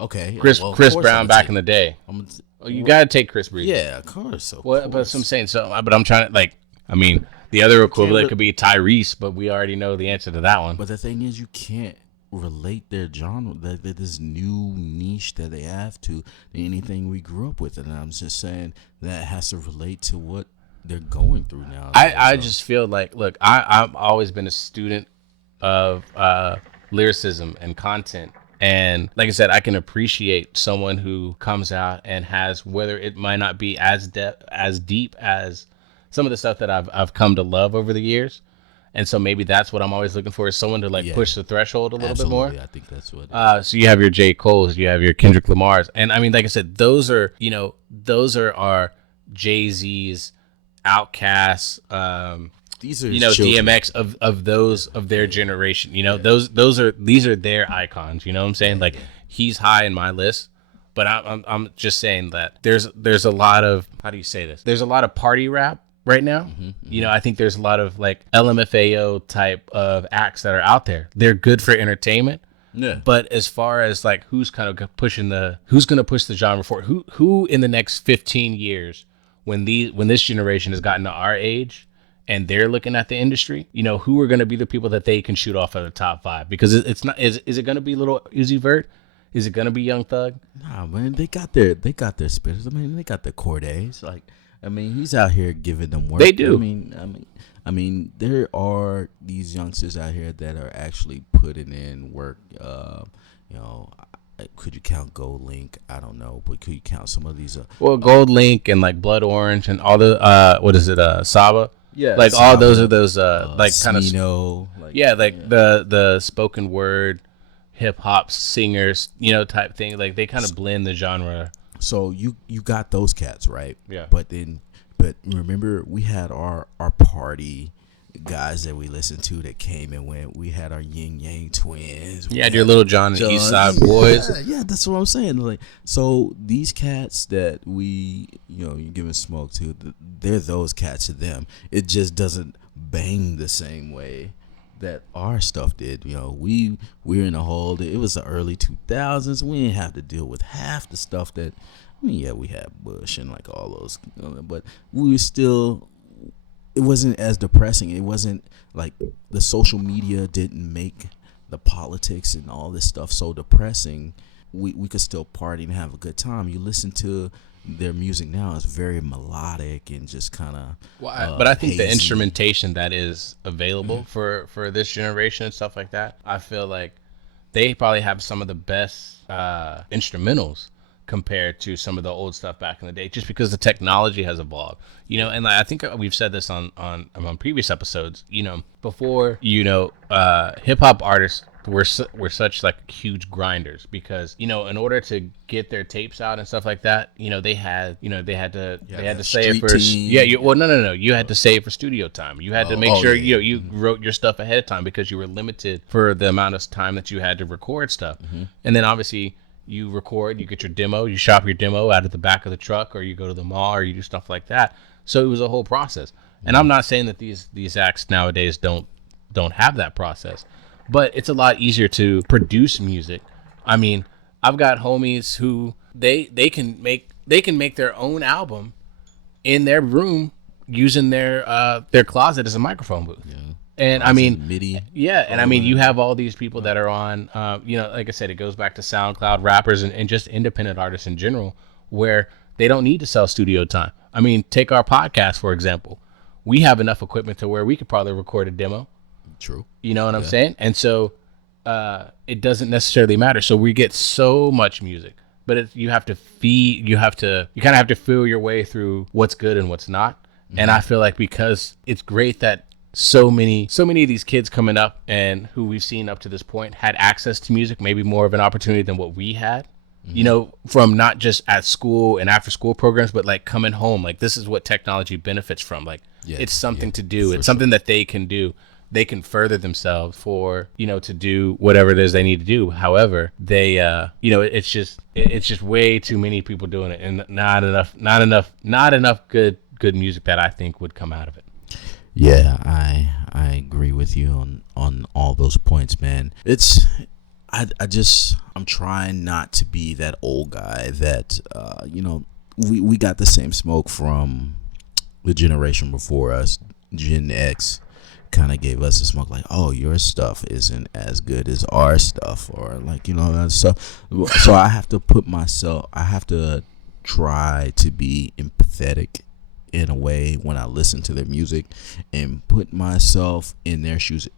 Okay. Chris well, of Chris course Brown I'm back take- in the day. I'm gonna Oh, you gotta take Chris Breezy. yeah, of course. Of Well, but course. I'm saying so. But I'm trying to like. I mean, the other equivalent re- could be Tyrese, but we already know the answer to that one. But the thing is, you can't relate their genre, this new niche that they have to anything we grew up with. And I'm just saying that has to relate to what they're going through now. I just feel like, look, I've always been a student of lyricism and content. And like I said, I can appreciate someone who comes out and has, whether it might not be as deep as some of the stuff that I've come to love over the years. And so maybe that's what I'm always looking for, is someone to like push the threshold a little bit more. I think that's what. So you have your J. Cole's, you have your Kendrick Lamar's, and I mean, like I said, those are our Jay-Z's, Outkast, These are children. DMX of their generation. These are their icons. You know what I'm saying? Like he's high in my list, but I'm just saying that there's a lot of, how do you say this? There's a lot of party rap right now. Mm-hmm. I think there's a lot of like LMFAO type of acts that are out there. They're good for entertainment. Yeah. But as far as like who's going to push the genre forward, who in the next 15 years, when this generation has gotten to our age and they're looking at the industry, who are going to be the people that they can shoot off of the top 5? Because it's not, is it going to be little Uzi Vert? Is it going to be Young Thug? Nah, man, they got their spitters. I mean, they got the Cordays. Like, I mean, he's out here giving them work. They do. I mean, there are these youngsters out here that are actually putting in work. Could you count Gold Link? I don't know, but could you count some of these? Gold Link and like Blood Orange and all the what is it? Saba. Yeah, like Saba, all those are those like kind of the spoken word hip hop singers, type thing. Like they kind of blend the genre. So you got those cats, right? Yeah. But remember, we had our party guys that we listened to that came and went. We had our Yin Yang twins. You had your Little John and East Side Boys. Yeah, that's what I'm saying. Like, so these cats that you're giving smoke to, they're those cats to them. It just doesn't bang the same way that our stuff did. We're in a hole. It was the early 2000s. We didn't have to deal with half the stuff that. I mean, yeah, we had Bush and like all those, but we were still. It wasn't as depressing. It wasn't like the social media didn't make the politics and all this stuff so depressing. We could still party and have a good time. You listen to their music now, it's very melodic and just kind of. But I think the instrumentation that is available for this generation and stuff like that, I feel like they probably have some of the best instrumentals compared to some of the old stuff back in the day, just because the technology has evolved, and I think we've said this on previous episodes, before, hip hop artists were such like huge grinders, because, in order to get their tapes out and stuff like that, they had to save for, you had to save for studio time. You had to make sure, you wrote your stuff ahead of time because you were limited for the amount of time that you had to record stuff. Mm-hmm. And then obviously, you record, you get your demo, you shop your demo out of the back of the truck, or you go to the mall, or you do stuff like that. So it was a whole process. And I'm not saying that these acts nowadays don't have that process, but it's a lot easier to produce music. I mean, I've got homies who they can make their own album in their room using their closet as a microphone booth. Yeah. And I mean, MIDI. Yeah, and I mean, you have all these people that are on, like I said, it goes back to SoundCloud rappers and just independent artists in general, where they don't need to sell studio time. I mean, take our podcast, for example. We have enough equipment to where we could probably record a demo. True. You know what I'm saying? And so it doesn't necessarily matter. So we get so much music, but you kind of have to feel your way through what's good and what's not. Mm-hmm. And I feel like because it's great that so many of these kids coming up and who we've seen up to this point had access to music, maybe more of an opportunity than what we had. you know, from not just at school and after school programs, but like coming home. Like, this is what technology benefits from. Like, it's something to do. It's something that they can do. They can further themselves for, you know, to do whatever it is they need to do. However, they, you know, it's just way too many people doing it, and not enough good music that I think would come out of it. Yeah, I agree with you on all those points, man. I'm trying not to be that old guy that, you know, we got the same smoke from the generation before us. Gen X kind of gave us the smoke, like, oh, your stuff isn't as good as our stuff, or like, you know, that stuff. So I have to try to be empathetic in a way when I listen to their music and put myself in their shoes,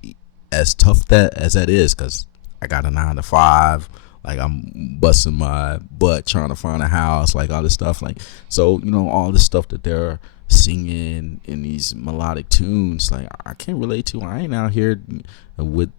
as tough as that is, because I got a 9 to 5, like I'm busting my butt trying to find a house, like all this stuff, like, so, you know, all this stuff that they're singing in these melodic tunes, like, I can't relate to. I ain't out here with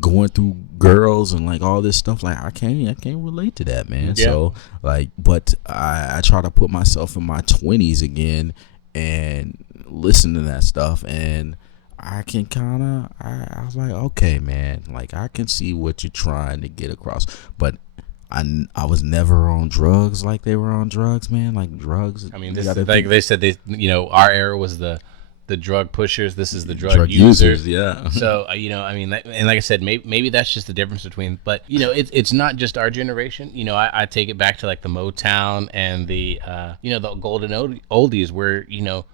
going through girls and like all this stuff, like I can't relate to that, man. Yeah. So like, but I try to put myself in my 20s again and listen to that stuff, and I can I was like, okay, man, like I can see what you're trying to get across, but I was never on drugs like they were on drugs, man. Like drugs. I mean, this is like they said, you know, our era was the drug pushers. This is the drug users. Yeah. So you know, I mean, and like I said, maybe that's just the difference between. But you know, it's not just our generation. You know, I take it back to like the Motown and the you know, the golden oldies, where, you know,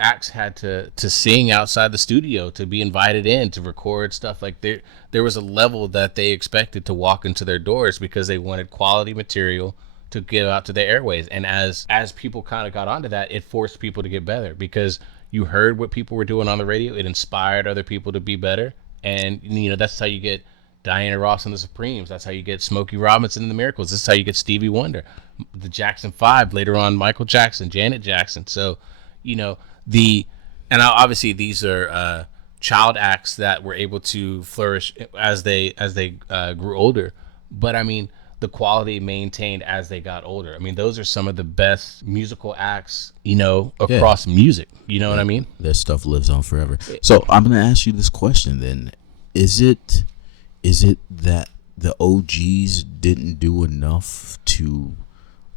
acts had to sing outside the studio to be invited in to record stuff. Like there was a level that they expected to walk into their doors because they wanted quality material to give out to the airways. And as people kind of got onto that, it forced people to get better, because you heard what people were doing on the radio. It inspired other people to be better. And, you know, that's how you get Diana Ross and the Supremes. That's how you get Smokey Robinson and the Miracles. This is how you get Stevie Wonder, the Jackson 5, later on Michael Jackson, Janet Jackson. So, you know, and obviously these are child acts that were able to flourish as they grew older. But I mean, the quality maintained as they got older. I mean, those are some of the best musical acts, you know, across music. You know what I mean? Their stuff lives on forever. So I'm going to ask you this question then. Is it that the OGs didn't do enough to,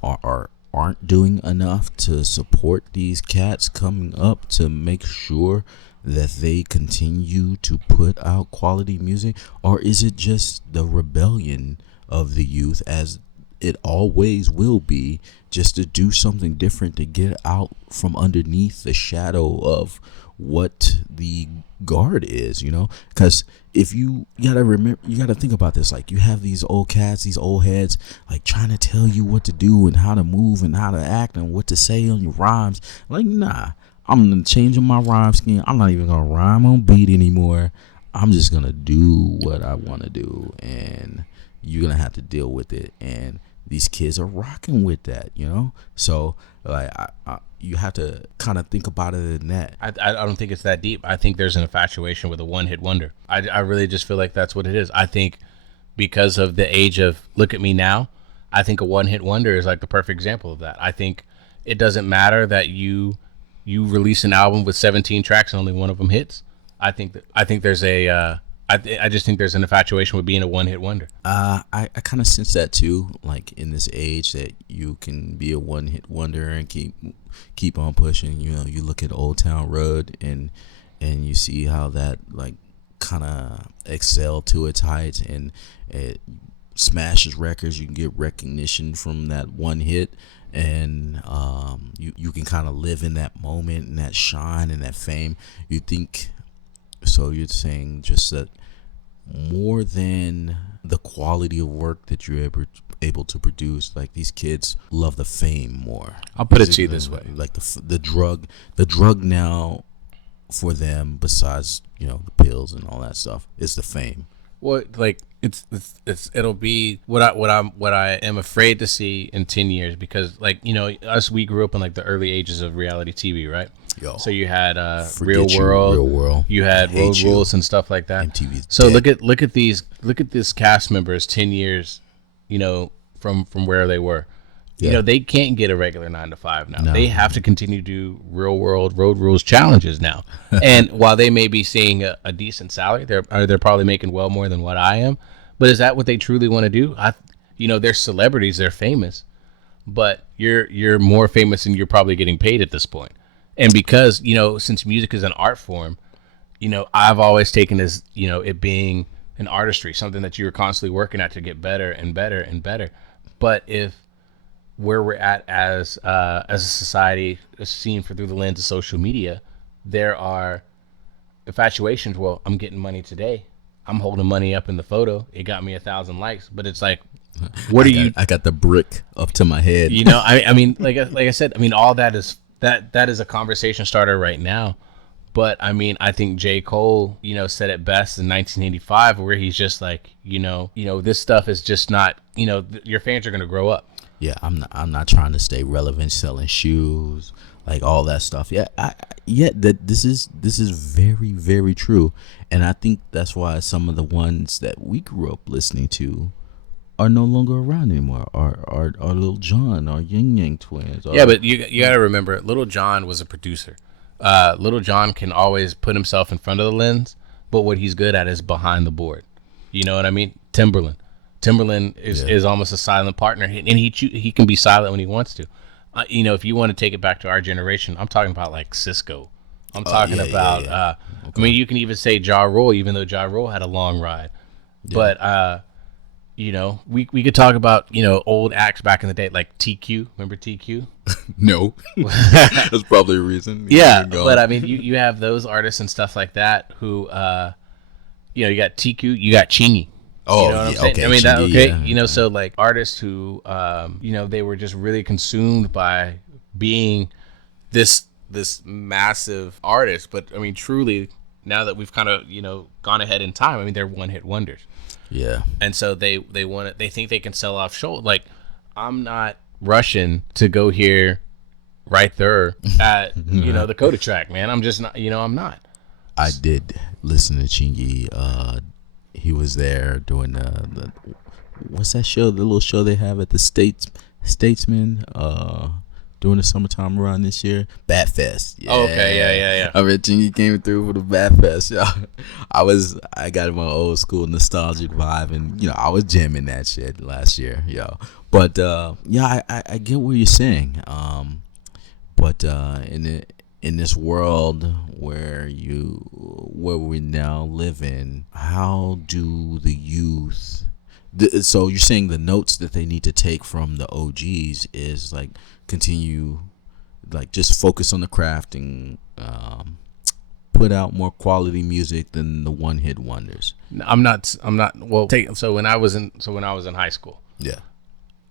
or aren't doing enough to support these cats coming up to make sure that they continue to put out quality music? Or is it just the rebellion of the youth, as it always will be, just to do something different, to get out from underneath the shadow of what the guard is, you know? Because if you gotta think about this, like, you have these old cats, these old heads, like trying to tell you what to do and how to move and how to act and what to say on your rhymes. Like, nah, I'm changing my rhyme scheme. I'm not even gonna rhyme on beat anymore. I'm just gonna do what I want to do, and you're gonna have to deal with it. And these kids are rocking with that, you know? So like, you have to kind of think about it in that. I don't think it's that deep. I think there's an infatuation with a one-hit wonder. I really just feel like that's what it is. I think because of the age of look at me now, I think a one-hit wonder is like the perfect example of that. I think it doesn't matter that you release an album with 17 tracks and only one of them hits. I think there's I just think there's an infatuation with being a one-hit wonder. I kind of sense that too, like in this age, that you can be a one-hit wonder and keep on pushing. You know, you look at Old Town Road and you see how that like kind of excelled to its heights, and it smashes records. You can get recognition from that one hit, and you can kind of live in that moment and that shine and that fame. You think. So you're saying just that more than the quality of work that you're able to produce, like these kids love the fame more. I'll put it to you this way: like the drug now for them, besides, you know, the pills and all that stuff, is the fame. Well, like it'll be what I am afraid to see in 10 years, because like, you know, we grew up in like the early ages of reality TV, right? Yo, so you had Real World, you had Road Rules and stuff like that. MTV's so dead. look at these cast members 10 years, you know, from where they were. Yeah. You know, they can't get a regular 9 to 5 now. No. They have to continue to do real world road rules challenges now. And while they may be seeing a decent salary, they're probably making well more than what I am. But is that what they truly want to do? You know, they're celebrities, they're famous, but you're more famous than you're probably getting paid at this point. And because, you know, since music is an art form, you know, I've always taken as, you know, it being an artistry, something that you're constantly working at to get better and better and better. But if where we're at as a society, seen through the lens of social media, there are infatuations. Well, I'm getting money today. I'm holding money up in the photo. It got me 1,000 likes, but it's like, what I got the brick up to my head. You know, I mean, like I said, I mean, all that is a conversation starter right now. But I mean, I think J. Cole, you know, said it best in 1985, where he's just like, you know, this stuff is just not, you know, your fans are going to grow up. Yeah, I'm not trying to stay relevant, selling shoes, like all that stuff. Yeah, this is very, very true, and I think that's why some of the ones that we grew up listening to are no longer around anymore. Our Lil Jon, our Yin Yang Twins. Yeah, but you got to remember, Little John was a producer. Little John can always put himself in front of the lens, but what he's good at is behind the board. You know what I mean? Timberland is almost a silent partner, and he can be silent when he wants to. You know, if you want to take it back to our generation, I'm talking about like Cisco. I'm talking about. Okay. I mean, you can even say Ja Rule, even though Ja Rule had a long ride. Yeah. But you know, we could talk about, you know, old acts back in the day, like TQ. Remember TQ? No, that's probably a reason. Yeah, but I mean, you have those artists and stuff like that who, you know, you got TQ, you got Chingy. Oh, you know what I'm saying? Okay. I mean, that, okay, yeah. You know, so like artists who, you know, they were just really consumed by being this massive artist. But I mean, truly, now that we've kind of, you know, gone ahead in time, I mean, they're one hit wonders. Yeah. And so they want it. They think they can sell off show. Like, I'm not rushing to go here right there at, you know, the Coda track, man. I'm just not, you know, I'm not. I did listen to Chingy. He was there doing the what's that show? The little show they have at the Statesman during the summertime around this year. Bat Fest. Yeah. Oh, okay, yeah. I mean, Chingy came through for the Bat Fest. Yeah. I got my old school nostalgic vibe, and you know, I was jamming that shit last year, yo. But yeah, I get what you're saying. But in this world where we now live in, how do the youth? So you're saying the notes that they need to take from the OGs is like continue, like just focus on the craft and put out more quality music than the one hit wonders. I'm not. Well, so when I was in high school, yeah,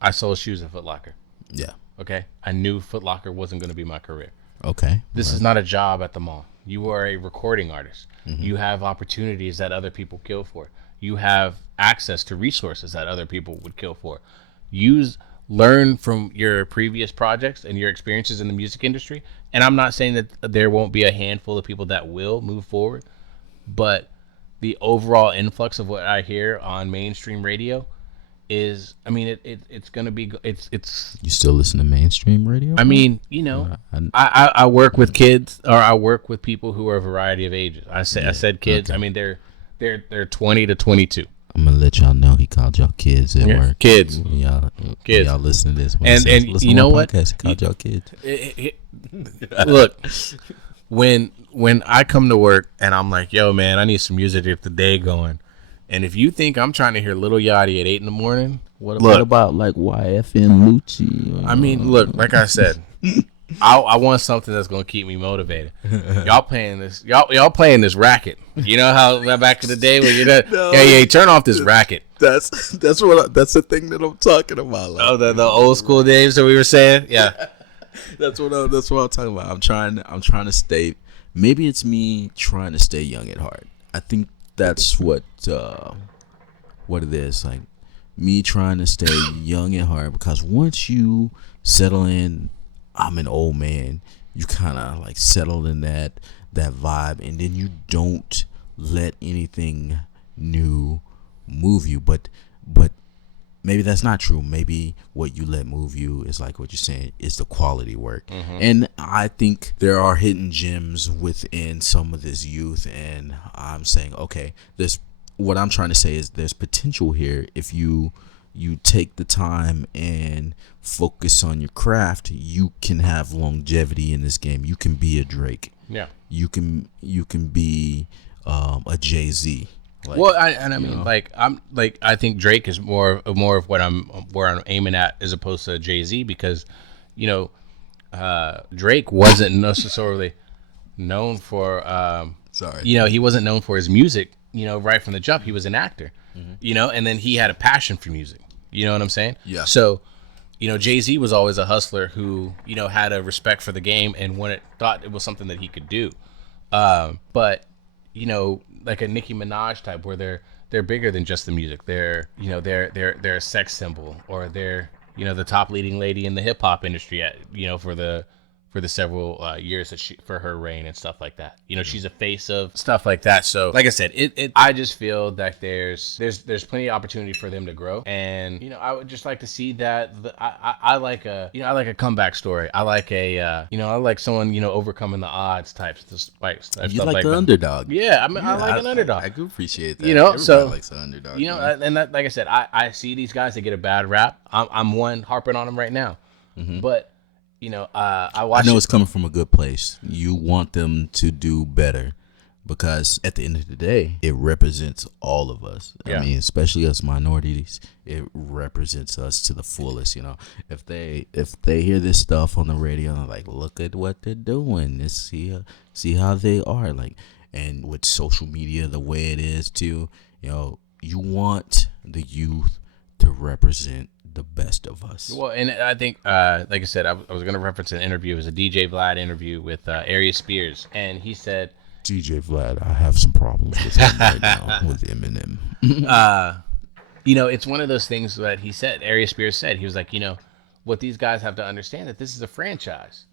I sold shoes at Foot Locker. Yeah. Okay. I knew Foot Locker wasn't going to be my career. Okay. This is not a job at the mall. You are a recording artist. Mm-hmm. You have opportunities that other people kill for. You have access to resources that other people would kill for. Learn from your previous projects and your experiences in the music industry. And I'm not saying that there won't be a handful of people that will move forward, but the overall influx of what I hear on mainstream radio is, I mean, it's going to be, it's. You still listen to mainstream radio? I mean, you know, I work with kids, or I work with people who are a variety of ages. I said kids. Okay. I mean, they're 20 to 22. I'm gonna let y'all know he called y'all kids at work. Kids. Kids. Y'all listen to this. And you know what? He called y'all kids. Look, when I come to work and I'm like, yo, man, I need some music to get the day going. And if you think I'm trying to hear Lil Yachty at 8 a.m, what about like YFN Lucci? I mean, look, like I said, I want something that's gonna keep me motivated. Y'all playing this racket. You know how back in the day when you're turn off this racket. That's the thing that I'm talking about. Like, oh, the old school days that we were saying. Yeah, that's what I'm talking about. I'm trying to stay. Maybe it's me trying to stay young at heart. I think that's what it is. Like me trying to stay young at heart, because once you settle in, I'm an old man, you kind of like settle in that vibe, and then you don't let anything new move you. But maybe that's not true. Maybe what you let move you is like what you're saying is the quality work. And I think there are hidden gems within some of this youth, and I'm saying, okay, there's what I'm trying to say is there's potential here if you take the time and focus on your craft. You can have longevity in this game. You can be a Drake. Yeah. You can be a Jay-Z. Like, Well, I mean, I think Drake is more of what I'm aiming at as opposed to Jay-Z, because, Drake wasn't necessarily known for he wasn't known for his music, right from the jump. He was an actor, and then he had a passion for music. You know what I'm saying? Yeah. So, Jay-Z was always a hustler who, had a respect for the game and thought it was something that he could do. But, like a Nicki Minaj type, where they're bigger than just the music. They're a sex symbol, or they're the top leading lady in the hip hop industry for the several years for her reign and stuff like that. She's a face of stuff like that. So, like I said, I just feel that there's plenty of opportunity for them to grow, and I would just like to see that. I like a comeback story. I like I like someone overcoming the odds types. You like the underdog. Yeah, I mean, I like an underdog. I do appreciate that. Everybody likes an underdog. And that, like I said, I see these guys that get a bad rap. I'm one harping on them right now, but. I know it's coming from a good place. You want them to do better, because at the end of the day, it represents all of us. Yeah. I mean, especially us minorities, it represents us to the fullest. If they hear this stuff on the radio, and they're like, look at what they're doing. Let's see how they are. Like, and with social media the way it is too, you want the youth to represent the best of us. Well, and I think, like I said, I was going to reference an interview. It was a DJ Vlad interview with Ari Spears, and he said, DJ Vlad, I have some problems with him right now, with Eminem. It's one of those things that he said, Ari Spears said, he was like, what these guys have to understand, that this is a franchise.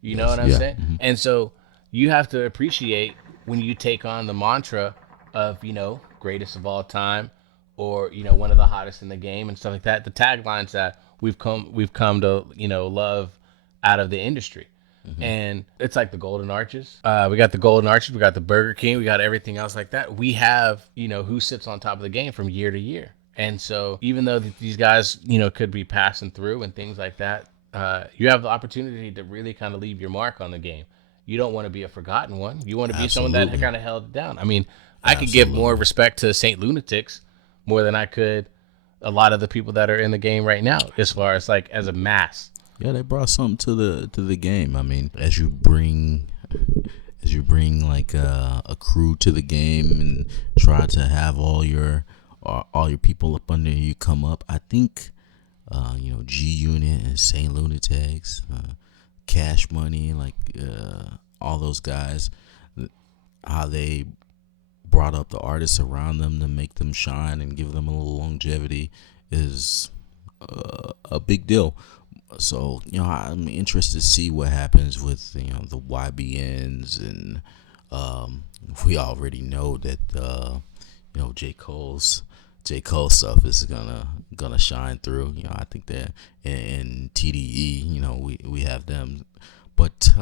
You know what I'm saying? Mm-hmm. And so you have to appreciate when you take on the mantra of, greatest of all time, or one of the hottest in the game and stuff like that. The taglines that we've come to love out of the industry, and it's like the Golden Arches. We got the Golden Arches. We got the Burger King. We got everything else like that. We have who sits on top of the game from year to year. And so even though these guys could be passing through and things like that, you have the opportunity to really kind of leave your mark on the game. You don't want to be a forgotten one. You want to be someone that kind of held it down. I mean, I could give more respect to Saint Lunatics more than I could a lot of the people that are in the game right now, as far as like as a mass. Yeah, they brought something to the game. I mean, as you bring like a crew to the game and try to have all your people up under you come up. I think G Unit and Saint Lunatics, Cash Money, like all those guys, how they brought up the artists around them to make them shine and give them a little longevity is a big deal. So I'm interested to see what happens with the YBNs, and we already know that J. Cole's stuff is gonna shine through. I think that in TDE, we have them, but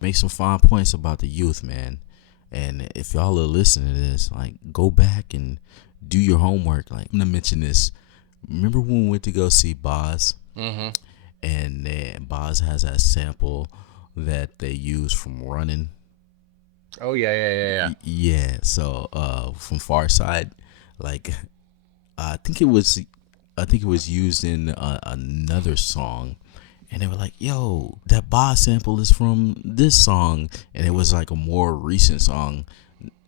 make some fine points about the youth, man. And if y'all are listening to this, like, go back and do your homework. Like, I'm gonna mention this. Remember when we went to go see Boz? Mm-hmm. And then Boz has that sample that they use from Running. Oh yeah. Yeah. So from Far Side, like, I think it was used in another song. And they were like, yo, that Boz sample is from this song. And it was like a more recent song.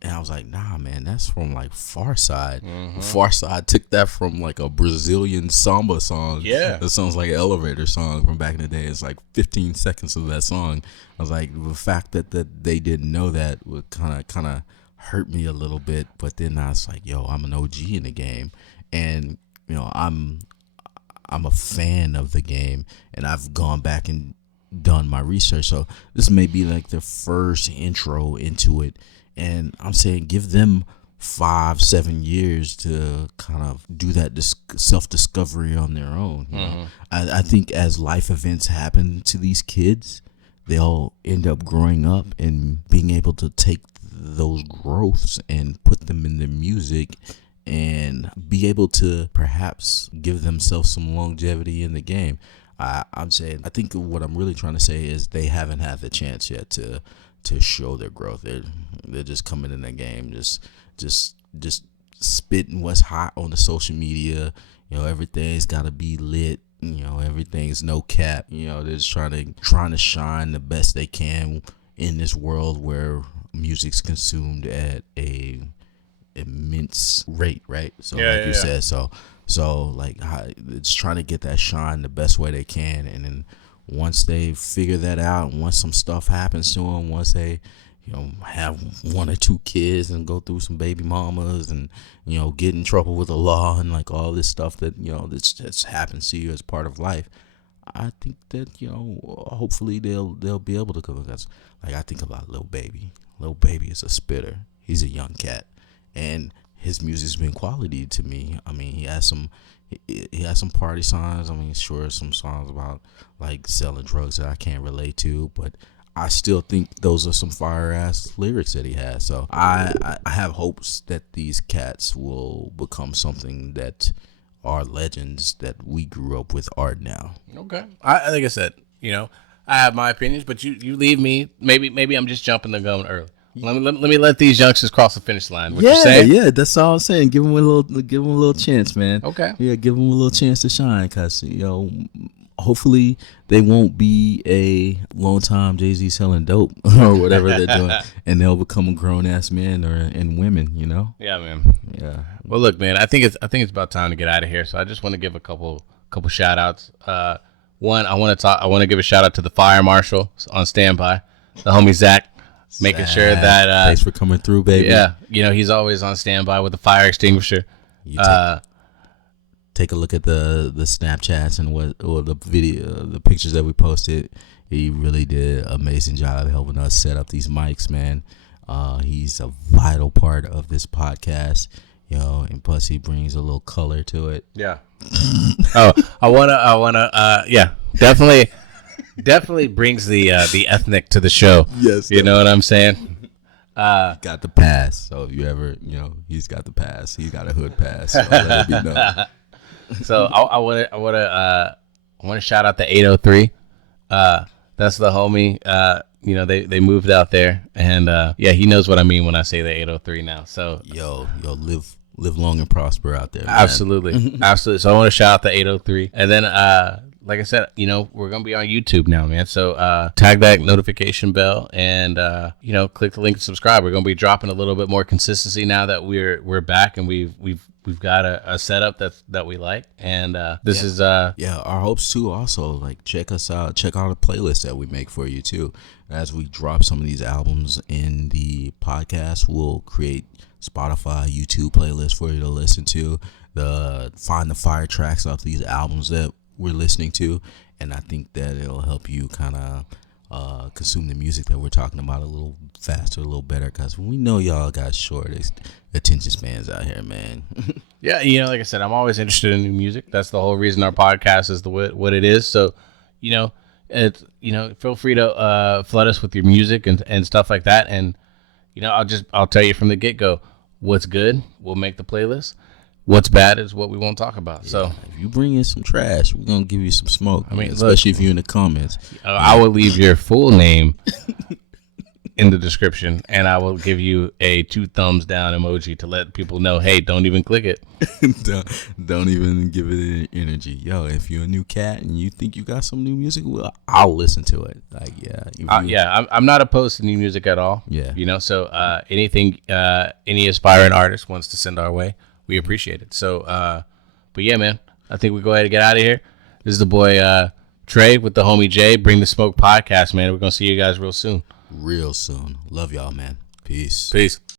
And I was like, nah, man, that's from like Far Side. Mm-hmm. Far Side took that from like a Brazilian samba song. Yeah. That sounds like an elevator song from back in the day. It's like 15 seconds of that song. I was like, the fact that they didn't know that would kind of hurt me a little bit. But then I was like, yo, I'm an OG in the game. And, I'm a fan of the game, and I've gone back and done my research. So this may be like the first intro into it, and I'm saying give them 5-7 years to kind of do that self-discovery on their own. You know? I think as life events happen to these kids, they'll end up growing up and being able to take those growths and put them in their music and be able to perhaps give themselves some longevity in the game. I'm saying, I think what I'm really trying to say is they haven't had the chance yet to show their growth. They're just coming in the game, just spitting what's hot on the social media. You know, everything's got to be lit. You know, everything's no cap. You know, they're just trying to shine the best they can in this world where music's consumed at a immense rate, right? So like you said, so like it's trying to get that shine the best way they can, and then once they figure that out, and once some stuff happens to them, once they, you know, have 1 or 2 kids and go through some baby mamas and, you know, get in trouble with the law and like all this stuff that, you know, that's happens to you as part of life, I think that, you know, hopefully they'll be able to come. That's like, I think about Lil Baby. Lil Baby is a spitter. He's a young cat, and his music's been quality to me. I mean, he has some party songs. I mean, sure, some songs about like selling drugs that I can't relate to, but I still think those are some fire ass lyrics that he has. So I have hopes that these cats will become something that are legends that we grew up with art now. Okay, I like I said, you know, I have my opinions, but you leave me. Maybe I'm just jumping the gun early. Let me let these youngsters cross the finish line. What you saying? Yeah, that's all I'm saying. Give them a little chance, man. Okay. Yeah, give them a little chance to shine, cause, you know, hopefully they won't be a long time Jay-Z selling dope or whatever they're doing, and they'll become grown ass men and women. You know. Yeah, man. Yeah. Well, look, man. I think it's about time to get out of here. So I just want to give a couple shout outs. One, I want to give a shout out to the fire marshal on standby, the homie Zach. Making sure that thanks for coming through, baby. Yeah, you know, he's always on standby with the fire extinguisher. Take a look at the Snapchats and the pictures that we posted. He really did an amazing job helping us set up these mics, man. He's a vital part of this podcast, you know, and plus he brings a little color to it. Yeah. I wanna yeah, definitely brings the ethnic to the show. Yes, you know what I'm saying. Got the pass. So if you ever, you know, he's got the pass. He's got a hood pass. So let it be known. So I want to shout out the 803. That's the homie. You know, they moved out there, and yeah, he knows what I mean when I say the 803 now. So yo, live long and prosper out there, man. Absolutely. Absolutely. So I want to shout out the 803, and then like I said, you know, we're gonna be on YouTube now, man. So tag that notification bell, and you know, click the link to subscribe. We're gonna be dropping a little bit more consistency now that we're back, and we've got a setup that we like, and this is our hopes too. Also, like, check us out. Check out the playlist that we make for you too. As we drop some of these albums in the podcast, we'll create Spotify, YouTube playlists for you to listen to. Find the fire tracks off these albums that we're listening to, and I think that it'll help you kind of consume the music that we're talking about a little faster, a little better, because we know y'all got short attention spans out here, man. Yeah, you know, like I said, I'm always interested in new music. That's the whole reason our podcast is what it is. So, you know, feel free to flood us with your music and stuff like that. And, you know, I'll tell you from the get-go, what's good, we'll make the playlist. What's bad is what we won't talk about. Yeah, so if you bring in some trash, we're gonna give you some smoke. I mean, especially if you're in the comments. I will leave your full name in the description, and I will give you a 2 thumbs down emoji to let people know, hey, don't even click it. don't even give it any energy. Yo, if you're a new cat and you think you got some new music, well, I'll listen to it. Like, yeah. I'm not opposed to new music at all. Yeah. You know, so anything any aspiring artist wants to send our way, we appreciate it. So, but yeah, man, I think we go ahead and get out of here. This is the boy Trey with the homie Jay. Bring the Smoke podcast, man. We're going to see you guys real soon. Love y'all, man. Peace.